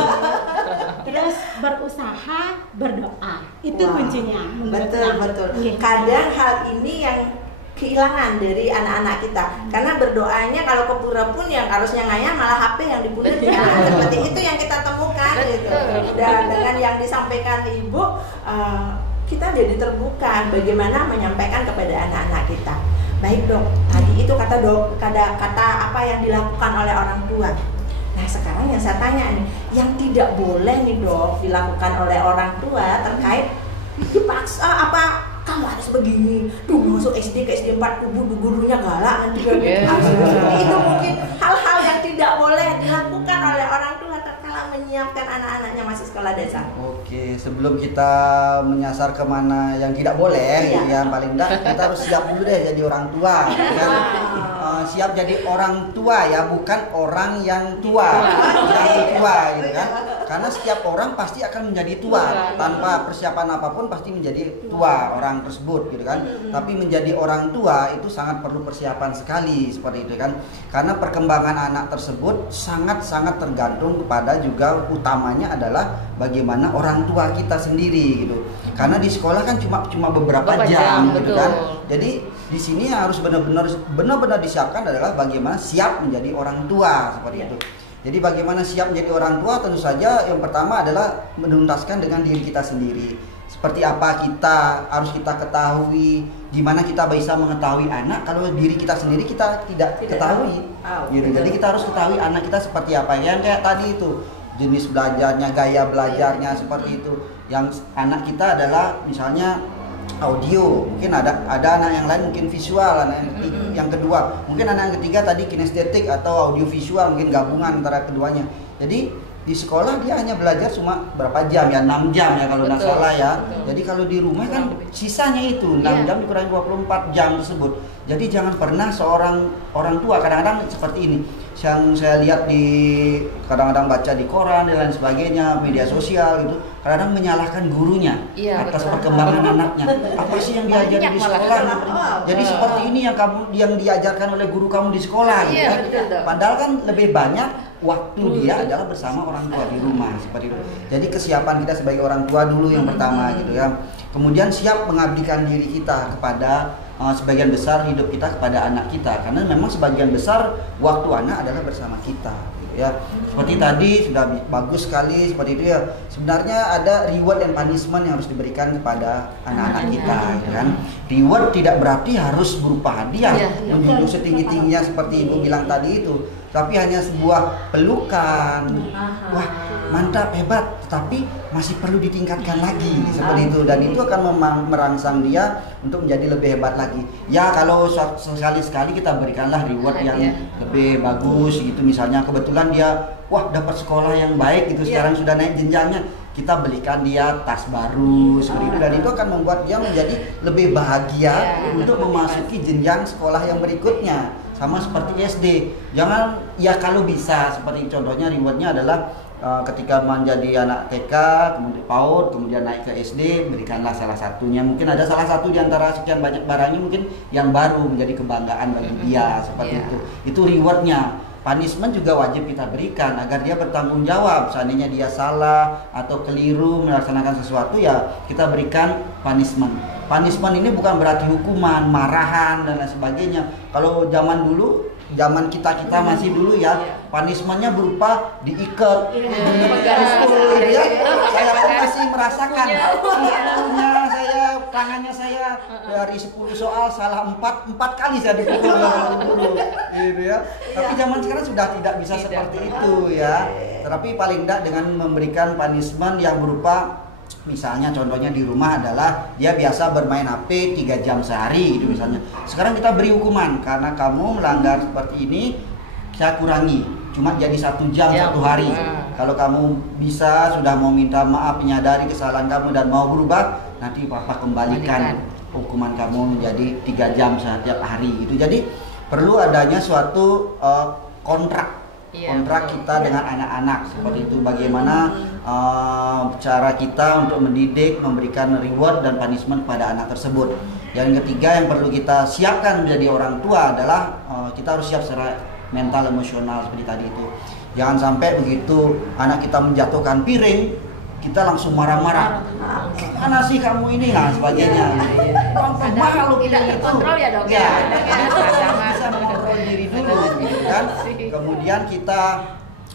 Terus berusaha berdoa, itu kuncinya. Betul. Kadang hal ini yang kehilangan dari anak-anak kita, karena berdoanya kalau ke pura pun yang harusnya ngayah malah HP yang dibunyikan. Seperti itu yang kita temukan gitu. Dan dengan yang disampaikan Ibu, kita jadi terbuka bagaimana menyampaikan kepada anak-anak kita. Baik Dok, tadi itu kata apa yang dilakukan oleh orang tua. Nah sekarang yang saya tanya nih, yang tidak boleh nih Dok dilakukan oleh orang tua terkait dipaksa apa kamu harus begini, masuk SD ke SD 4 gurunya galak nanti itu mungkin hal-hal yang tidak boleh dilakukan oleh orang tua terkala menyiapkan anak-anaknya masih sekolah sekolah dasar? Oke, sebelum kita menyasar kemana yang tidak boleh, Iya. ya paling enggak kita harus siap dulu deh jadi orang tua, kan? Siap jadi orang tua ya, bukan orang yang tua, yang tua gitu kan? Karena setiap orang pasti akan menjadi tua tanpa persiapan apapun pasti menjadi tua orang tersebut gitu kan. Tapi menjadi orang tua itu sangat perlu persiapan sekali seperti itu kan. Karena perkembangan anak tersebut sangat-sangat tergantung kepada juga utamanya adalah bagaimana orang tua kita sendiri gitu. Karena di sekolah kan cuma beberapa jam gitu kan. Jadi di sini harus benar-benar disiapkan adalah bagaimana siap menjadi orang tua seperti itu. Jadi bagaimana siap menjadi orang tua, tentu saja yang pertama adalah menuntaskan dengan diri kita sendiri. Seperti apa kita harus kita ketahui, gimana kita bisa mengetahui anak kalau diri kita sendiri kita tidak ketahui. Gitu. Jadi kita harus ketahui anak kita seperti apa. Yang kayak tadi itu jenis belajarnya, gaya belajarnya seperti itu. Yang anak kita adalah misalnya audio, mungkin ada anak yang lain mungkin visual, anak yang kedua mungkin anak yang ketiga tadi kinestetik atau audio visual, mungkin gabungan antara keduanya. Jadi di sekolah dia hanya belajar cuma berapa jam ya, 6 jam ya kalau nggak salah ya. Jadi kalau di rumah kan sisanya itu 6 jam dikurangi 24 jam tersebut. Jadi jangan pernah seorang orang tua, kadang-kadang seperti ini yang saya lihat di kadang-kadang baca di koran dan lain sebagainya, media sosial gitu, kadang-kadang menyalahkan gurunya atas perkembangan anaknya. Apa sih yang diajari di sekolah? Jadi seperti ini yang diajarkan oleh guru kamu di sekolah gitu kan. Padahal kan lebih banyak waktu dia adalah bersama orang tua di rumah seperti itu. Jadi kesiapan kita sebagai orang tua dulu yang pertama gitu ya. Kemudian siap mengabdikan diri kita kepada sebagian besar hidup kita kepada anak kita, karena memang sebagian besar waktu anak adalah bersama kita gitu ya. Seperti tadi sudah bagus sekali seperti itu ya. Sebenarnya ada reward dan punishment yang harus diberikan kepada anak-anak kita gitu kan. Reward tidak berarti harus berupa hadiah menjunjung setinggi-tingginya seperti Ibu bilang tadi itu, tapi hanya sebuah pelukan. Wah, mantap, hebat, tetapi masih perlu ditingkatkan lagi seperti itu, dan itu akan merangsang dia untuk menjadi lebih hebat lagi. Ya kalau sekali-sekali kita berikanlah reward yang lebih bagus gitu, misalnya kebetulan dia dapat sekolah yang baik gitu, sekarang sudah naik jenjangnya, kita belikan dia tas baru seperti itu, dan itu akan membuat dia menjadi lebih bahagia untuk memasuki jenjang sekolah yang berikutnya. Sama seperti SD, jangan ya kalau bisa seperti contohnya rewardnya adalah ketika menjadi anak TK, kemudian PAUD, kemudian naik ke SD, berikanlah salah satunya. Mungkin ada salah satu di antara sekian banyak barangnya mungkin yang baru menjadi kebanggaan bagi dia seperti itu. Itu rewardnya. Punishment juga wajib kita berikan agar dia bertanggung jawab. Seandainya dia salah atau keliru melaksanakan sesuatu, ya kita berikan punishment. Punishment ini bukan berarti hukuman, marahan dan lain sebagainya. Kalau zaman kita masih dulu ya, punishmentnya berupa diikat, garis ya. Saya pun masih merasakan tangannya saya dari 10 soal salah 4 kali saya dipukul guru gitu ya. Tapi zaman sekarang sudah tidak bisa seperti itu ya. Tetapi paling tidak dengan memberikan punishment yang berupa, misalnya contohnya di rumah adalah dia biasa bermain HP 3 jam sehari gitu misalnya. Sekarang kita beri hukuman karena kamu melanggar seperti ini, saya kurangi cuma jadi 1 jam 1 hari. Kalau kamu bisa sudah mau minta maaf, menyadari kesalahan kamu dan mau berubah, nanti Papa kembalikan hukuman kamu menjadi 3 jam setiap hari gitu. Jadi perlu adanya suatu kontrak kita dengan anak-anak seperti itu. Bagaimana cara kita untuk mendidik, memberikan reward dan punishment pada anak tersebut. Yang ketiga yang perlu kita siapkan menjadi orang tua adalah kita harus siap secara mental, emosional seperti tadi itu. Jangan sampai begitu anak kita menjatuhkan piring, kita langsung marah-marah. Mana sih kamu ini, nah sebagainya. Malu tidak terkontrol ya dok. Bisa mengontrol diri dulu, gitu kan. Kemudian kita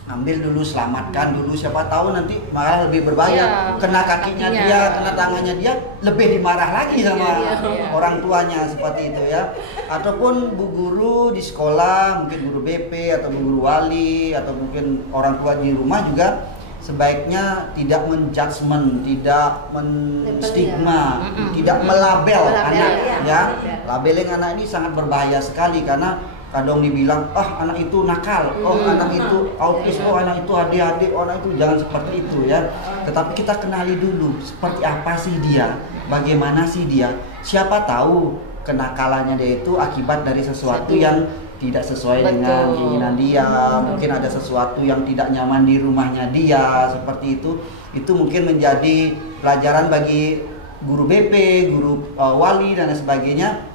ambil dulu, selamatkan dulu, siapa tahu nanti malah lebih berbahaya. Kena kakinya dia, kena tangannya dia, lebih dimarah lagi sama orang tuanya seperti itu ya. Ataupun bu guru di sekolah, mungkin guru BP atau guru wali atau mungkin orang tua di rumah juga sebaiknya tidak menjudgment, tidak menstigma, tidak melabel anak ya. Labeling anak ini sangat berbahaya sekali karena kadang dibilang anak itu nakal, anak itu autis, anak itu adik-adik, anak itu jangan seperti itu ya. Tetapi kita kenali dulu seperti apa sih dia, bagaimana sih dia. Siapa tahu kenakalannya dia itu akibat dari sesuatu yang tidak sesuai dengan keinginan dia. Mungkin ada sesuatu yang tidak nyaman di rumahnya dia, seperti itu. Itu mungkin menjadi pelajaran bagi guru BP, guru wali dan sebagainya,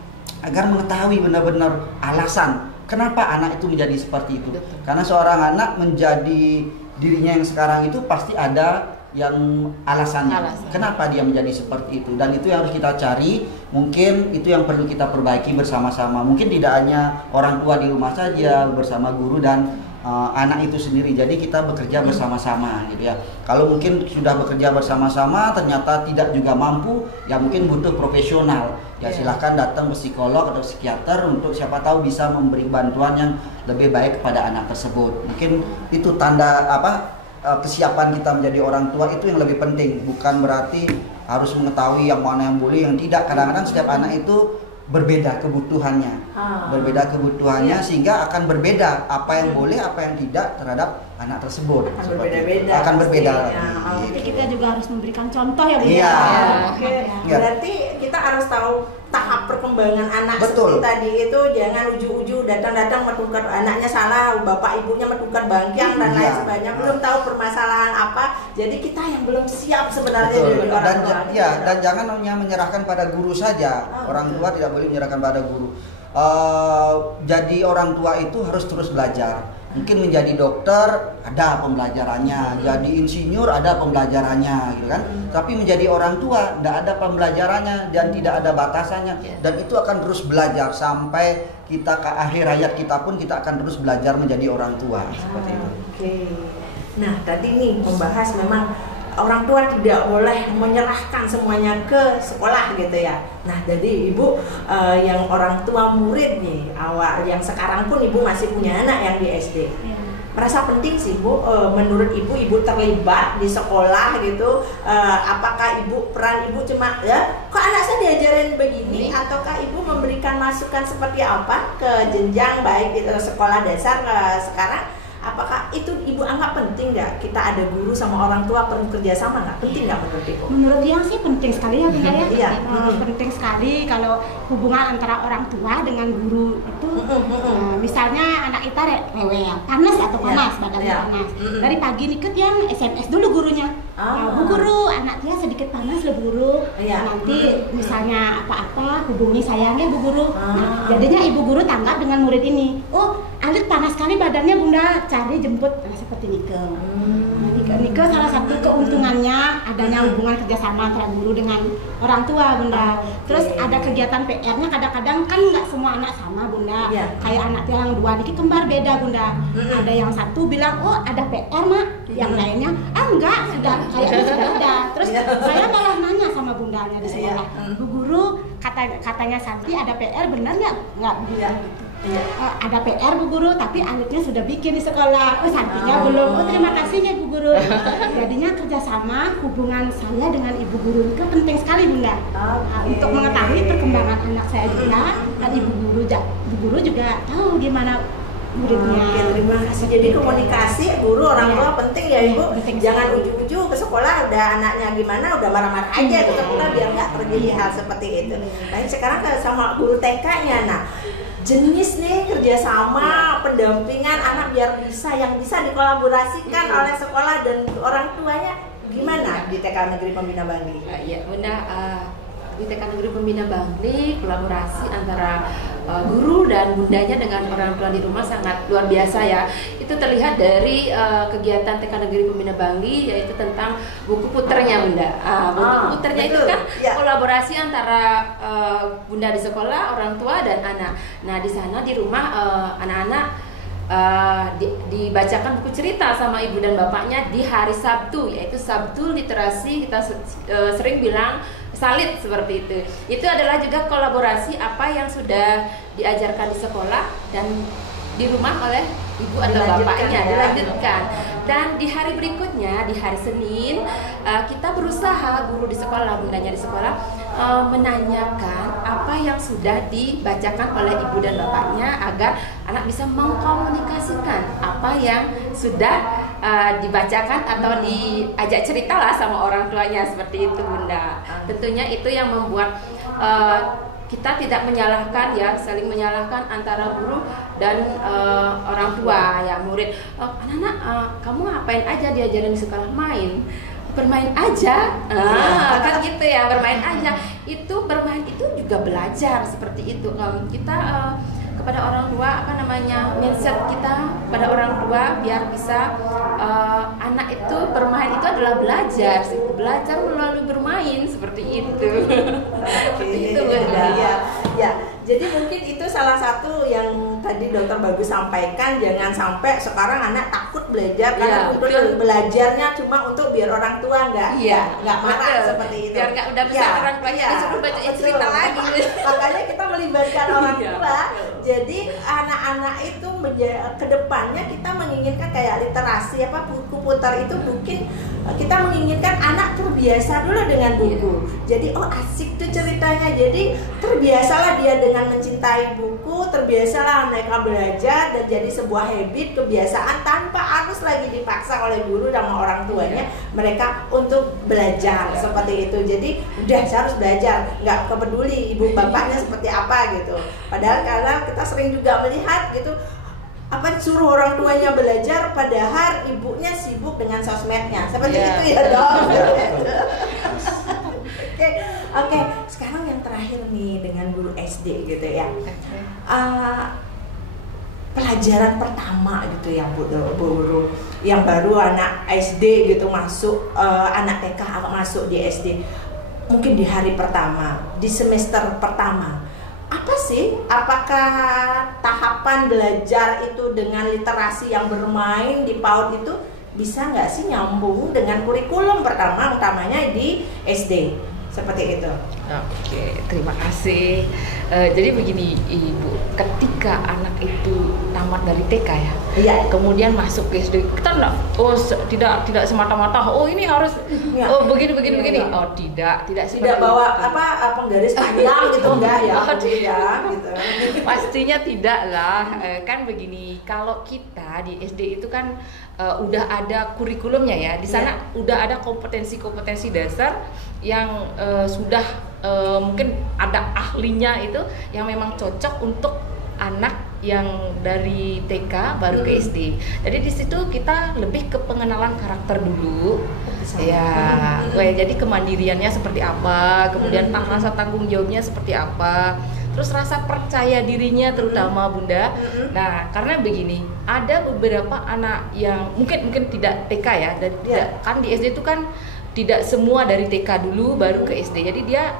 agar mengetahui benar-benar alasan kenapa anak itu menjadi seperti itu. Karena seorang anak menjadi dirinya yang sekarang itu pasti ada yang alasannya. Kenapa dia menjadi seperti itu, dan itu yang harus kita cari. Mungkin itu yang perlu kita perbaiki bersama-sama. Mungkin tidak hanya orang tua di rumah saja, bersama guru dan anak itu sendiri. Jadi kita bekerja bersama-sama gitu ya. Kalau mungkin sudah bekerja bersama-sama ternyata tidak juga mampu, ya mungkin butuh profesional. Ya silahkan datang ke psikolog atau psikiater untuk siapa tahu bisa memberi bantuan yang lebih baik kepada anak tersebut. Mungkin itu tanda kesiapan kita menjadi orang tua itu yang lebih penting. Bukan berarti harus mengetahui yang mana yang boleh, yang tidak. Kadang-kadang setiap anak itu berbeda kebutuhannya, sehingga akan berbeda apa yang boleh, apa yang tidak terhadap anak tersebut. Akan berbeda. Jadi kita juga harus memberikan contoh ya Bu. Iya. Berarti kita harus tahu tahap perkembangan anak. Betul. Seperti tadi itu, jangan uju-uju datang-datang metukar anaknya salah, bapak ibunya metukar bangkiang dan lain sebagainya, belum tahu permasalahan apa. Jadi kita yang belum siap sebenarnya dari orang tua. Dan jangan hanya menyerahkan pada guru saja. Orang tua tidak boleh menyerahkan pada guru. Jadi orang tua itu harus terus belajar. Mungkin menjadi dokter ada pembelajarannya, jadi insinyur ada pembelajarannya gitu kan. Tapi menjadi orang tua tidak ada pembelajarannya dan tidak ada batasannya, dan itu akan terus belajar sampai kita ke akhir hayat kita pun kita akan terus belajar menjadi orang tua seperti itu. Nah, tadi nih membahas memang orang tua tidak boleh menyerahkan semuanya ke sekolah gitu ya. Nah, jadi Ibu yang orang tua murid nih, awal yang sekarang pun Ibu masih punya anak yang di SD. Merasa penting sih Bu, menurut Ibu terlibat di sekolah gitu. Apakah peran Ibu cuma kok anak saya diajarin begini, ataukah Ibu memberikan masukan seperti apa ke jenjang baik itu sekolah dasar sekarang? Apakah itu Ibu anggap penting nggak kita ada guru sama orang tua perlu kerjasama nggak? Penting nggak menurut Ibu? Menurut yang sih penting sekali ya Bunda ya. Iya. Penting sekali kalau hubungan antara orang tua dengan guru itu. Misalnya anak kita rewel, panas atau panas, badannya panas. Dari pagi nih yang SMS dulu gurunya. Bu guru, anak dia sedikit panas loh Bu guru. Nanti misalnya apa-apa hubungi sayangnya Bu guru. Nah, jadinya Ibu guru tanggap dengan murid ini. Oh, Alit panas sekali badannya Bunda, cari jemput seperti Nike. Nike salah satu keuntungannya adanya hubungan kerjasama antara guru dengan orang tua Bunda. Terus ada kegiatan PR-nya, kadang-kadang kan nggak semua anak sama Bunda. Kayak anak yang dua Niki kembar beda Bunda. Ada yang satu bilang ada PR Mak, yang lainnya enggak, sudah Terus saya malah nanya sama bundanya di sekolah, Bu guru katanya Santi ada PR, benar nggak Bu? Ada PR Bu guru, tapi Alitnya sudah bikin di sekolah. Santinya belum. Terima kasih ya Bu guru. Jadinya kerjasama hubungan saya dengan Ibu guru itu penting sekali Bunda. Untuk mengetahui perkembangan anak saya juga, dan Ibu guru juga tahu gimana muridnya. Terima kasih. Jadi komunikasi guru orang tua penting ya Ibu. Jangan uju-uju ke sekolah udah anaknya gimana udah marah-marah aja ke sekolah biar nggak terjadi hal seperti itu. Nah sekarang sama guru TK-nya. Nah, jenis nih kerjasama pendampingan anak biar yang bisa dikolaborasikan oleh sekolah dan orang tuanya gimana di TK Negeri Pembina Bangli? Ya Bunda, di TK Negeri Pembina Bangli kolaborasi antara guru dan bundanya dengan orang tua di rumah sangat luar biasa ya. Itu terlihat dari kegiatan TK Negeri Pembina Bangli, yaitu tentang buku puternya Bunda. Buku puternya itu kan kolaborasi antara bunda di sekolah, orang tua dan anak. Nah di sana di rumah anak-anak dibacakan buku cerita sama ibu dan bapaknya di hari Sabtu, yaitu Sabtu literasi, kita sering bilang salid seperti itu. Itu adalah juga kolaborasi apa yang sudah diajarkan di sekolah dan di rumah oleh ibu atau bapaknya dilanjutkan. Dan di hari berikutnya, di hari Senin, kita berusaha, guru di sekolah, bundanya di sekolah, menanyakan apa yang sudah dibacakan oleh ibu dan bapaknya agar anak bisa mengkomunikasikan apa yang sudah dibacakan atau diajak cerita lah sama orang tuanya, seperti itu Bunda. Tentunya itu yang membuat kita tidak menyalahkan ya, saling menyalahkan antara guru dan orang tua ya, murid. Anak-anak, kamu ngapain aja diajarin di sekolah? Bermain aja, kan gitu ya, bermain aja. Itu bermain itu juga belajar, seperti itu. Kita kepada orang tua, mindset kita pada orang tua biar bisa anak itu bermain itu adalah belajar melalui bermain, seperti itu. Seperti itu Bunda. Ya, jadi mungkin itu salah satu yang tadi Dokter Bagus sampaikan, jangan sampai sekarang anak takut belajar karena untuk belajarnya cuma untuk biar orang tua nggak marah seperti itu. Biar nggak udah besar orang tuanya disuruh baca cerita lagi. Makanya kita melibatkan orang tua. Jadi anak-anak itu kedepannya kita menginginkan kayak literasi buku putar itu mungkin kita menginginkan anak terbiasa dulu dengan buku. Jadi asik tuh ceritanya. Jadi terbiasalah dia dengan mencintai buku, terbiasalah mereka belajar dan jadi sebuah habit, kebiasaan tanpa harus lagi dipaksa oleh guru dan orang tuanya mereka untuk belajar seperti itu. Jadi udah harus belajar, nggak peduli ibu bapaknya seperti apa gitu. Padahal kadang kita sering juga melihat gitu, suruh orang tuanya belajar padahal ibunya sibuk dengan sosmednya seperti itu ya Dok. Oke, sekarang yang terakhir nih dengan guru SD gitu ya. Pelajaran pertama gitu ya Bu guru yang baru anak SD gitu masuk, anak TK masuk di SD, mungkin di hari pertama, di semester pertama. Apa sih? Apakah tahapan belajar itu dengan literasi yang bermain di PAUD itu bisa nggak sih nyambung dengan kurikulum utamanya di SD? Seperti itu. Oke, terima kasih. Jadi begini Ibu, ketika anak itu tamat dari TK ya, kemudian masuk ke SD, kita tidak semata-mata ini harus begini. Tidak bawa penggaris panjang gitu enggak ya? Gitu. Pastinya tidak lah. Kan begini, kalau kita di SD itu kan udah ada kurikulumnya ya. Di sana udah ada kompetensi-kompetensi dasar yang sudah mungkin ada ahlinya itu yang memang cocok untuk anak yang dari TK baru ke SD. Jadi di situ kita lebih ke pengenalan karakter dulu. Jadi kemandiriannya seperti apa, kemudian rasa tanggung jawabnya seperti apa, terus rasa percaya dirinya terutama Bunda. Nah, karena begini, ada beberapa anak yang mungkin tidak TK ya, dan kan di SD itu kan tidak semua dari TK dulu baru ke SD. Jadi dia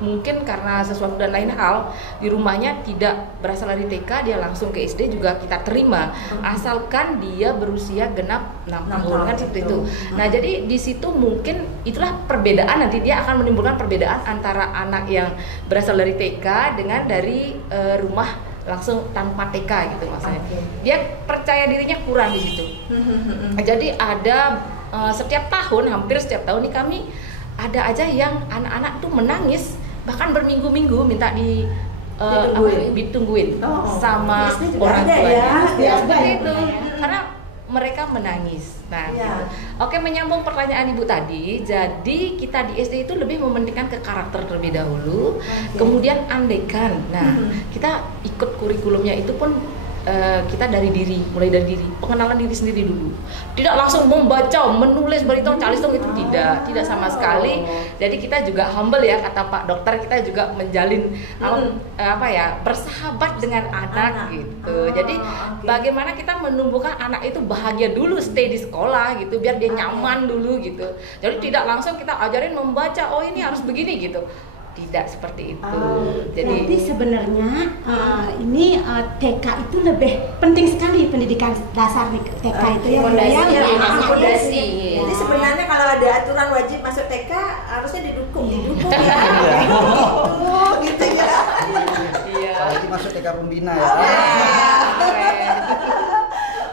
mungkin karena sesuatu dan lain hal di rumahnya tidak berasal dari TK, dia langsung ke SD juga kita terima, asalkan dia berusia genap 6 tahun kan seperti itu. Nah, jadi di situ mungkin itulah perbedaan, nanti dia akan menimbulkan perbedaan antara anak yang berasal dari TK dengan dari rumah langsung tanpa TK gitu maksudnya. Dia percaya dirinya kurang di situ. Jadi ada hampir setiap tahun nih kami ada aja yang anak-anak tuh menangis bahkan berminggu-minggu minta ditungguin sama orang tuanya. Seperti itu karena mereka menangis. Nah, gitu. Oke, menyambung pertanyaan Ibu tadi. Jadi kita di SD itu lebih mementingkan ke karakter terlebih dahulu, kemudian andekan. Nah, kita ikut kurikulumnya itu pun kita mulai dari diri, pengenalan diri sendiri dulu. Tidak langsung membaca, menulis, beritahu, calistung itu tidak sama sekali. Jadi kita juga humble ya, kata Pak Dokter, kita juga menjalin bersahabat dengan anak gitu. Jadi bagaimana kita menumbuhkan anak itu bahagia dulu, stay di sekolah gitu, biar dia nyaman dulu gitu. Jadi tidak langsung kita ajarin membaca, ini harus begini gitu. Tidak seperti itu. Jadi sebenarnya ini TK itu lebih penting sekali, pendidikan dasar TK itu ya. Fondasi. Jadi sebenarnya kalau ada aturan wajib masuk TK harusnya didukung ya. Gitu ya. Iya. Apalagi masuk TK pembina ya.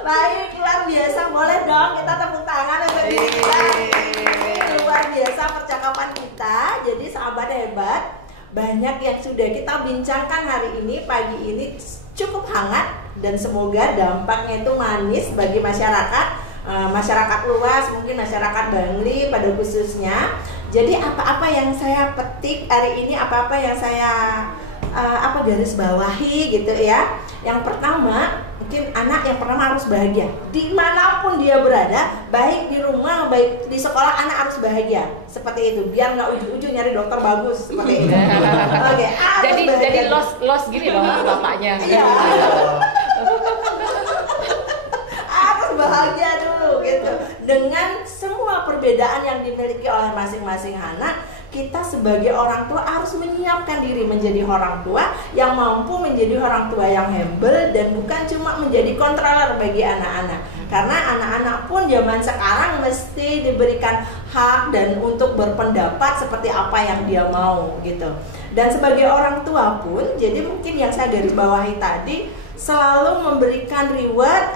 Baik, luar biasa. Boleh dong kita tepuk tangan untuk diri kita. Luar biasa percakapan kita. Jadi sahabat hebat, banyak yang sudah kita bincangkan hari ini, pagi ini cukup hangat, dan semoga dampaknya itu manis bagi masyarakat, masyarakat luas, mungkin masyarakat Bangli pada khususnya. Jadi apa-apa yang saya petik hari ini, apa-apa yang saya garis bawahi gitu ya. Yang pertama, mungkin anak yang pertama harus bahagia dimanapun dia berada, baik di rumah, baik di sekolah, anak harus bahagia seperti itu, biar nggak ujung-ujung nyari dokter bagus seperti itu. Oke, jadi los gini loh bapaknya. Iya. Harus bahagia dulu gitu. Dengan semua perbedaan yang dimiliki oleh masing-masing anak, kita sebagai orang tua harus menyiapkan diri menjadi orang tua yang mampu menjadi orang tua yang humble, dan bukan cuma menjadi controller bagi anak-anak. Karena anak-anak pun zaman sekarang mesti diberikan hak dan untuk berpendapat seperti apa yang dia mau gitu. Dan sebagai orang tua pun, jadi mungkin yang saya garis bawahi tadi, selalu memberikan reward,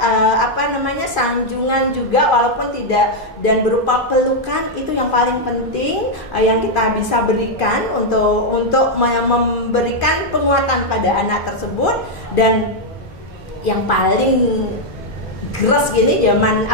sanjungan juga, walaupun tidak, dan berupa pelukan, itu yang paling penting yang kita bisa berikan untuk memberikan penguatan pada anak tersebut. Dan yang paling geras gini, zaman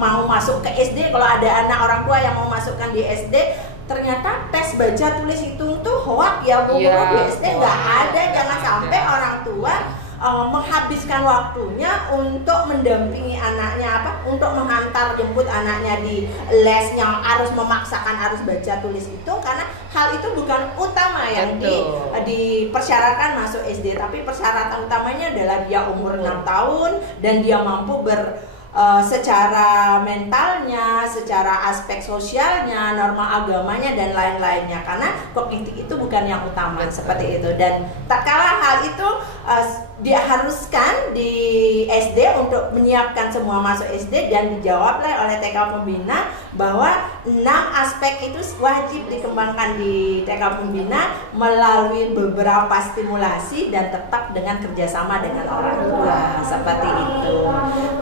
mau masuk ke SD, kalau ada anak orang tua yang mau masukkan di SD, ternyata tes baca tulis hitung tuh hoak ya Bu, di SD nggak ada. Jangan sampai orang tua menghabiskan waktunya untuk mendampingi anaknya, untuk menghantar jemput anaknya di les yang harus memaksakan harus baca tulis hitung, karena hal itu bukan utama yang dipersyaratkan masuk SD, tapi persyaratan utamanya adalah dia umur 6 tahun dan dia mampu secara mentalnya, secara aspek sosialnya, norma agamanya, dan lain-lainnya. Karena kognitif itu bukan yang utama. Seperti itu. Dan tak kalah hal itu diharuskan di SD untuk menyiapkan semua masuk SD, dan dijawablah oleh TK Pembina bahwa 6 aspek itu wajib dikembangkan di TK Pembina melalui beberapa stimulasi dan tetap dengan kerjasama dengan orang tua. Seperti itu.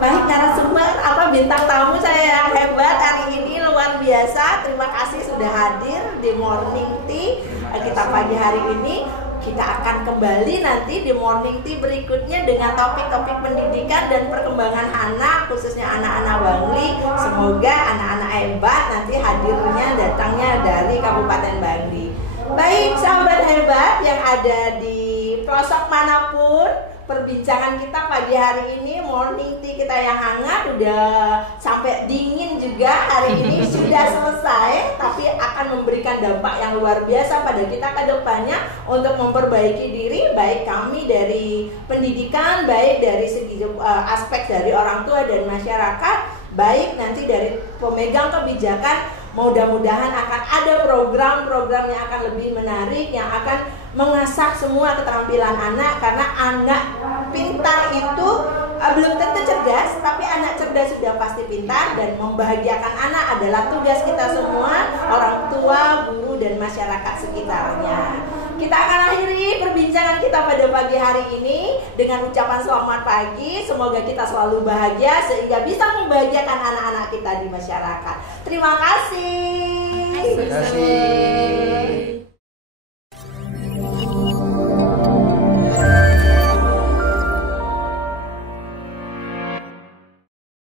Baik, narasumber bintang tamu saya yang hebat hari ini, luar biasa. Terima kasih sudah hadir di Morning Tea kita pagi hari ini. Kita akan kembali nanti di Morning Tea berikutnya dengan topik-topik pendidikan dan perkembangan anak, khususnya anak-anak Bangli. Semoga anak-anak hebat nanti datangnya dari Kabupaten Bangli. Baik sahabat hebat yang ada di pelosok manapun, perbincangan kita pagi hari ini, Morning Tea kita yang hangat, udah sampai dingin juga hari ini sudah selesai, tapi akan memberikan dampak yang luar biasa pada kita ke depannya untuk memperbaiki diri, baik kami dari pendidikan, baik dari segi aspek dari orang tua dan masyarakat, baik nanti dari pemegang kebijakan. Mudah-mudahan akan ada program-program yang akan lebih menarik, yang akan mengasah semua keterampilan anak, karena anak pintar itu belum tentu cerdas, tapi anak cerdas sudah pasti pintar, dan membahagiakan anak adalah tugas kita semua, orang tua, guru, dan masyarakat sekitarnya. Kita akan akhiri perbincangan kita pada pagi hari ini dengan ucapan selamat pagi. Semoga kita selalu bahagia sehingga bisa membahagiakan anak-anak kita di masyarakat. Terima kasih. Terima kasih.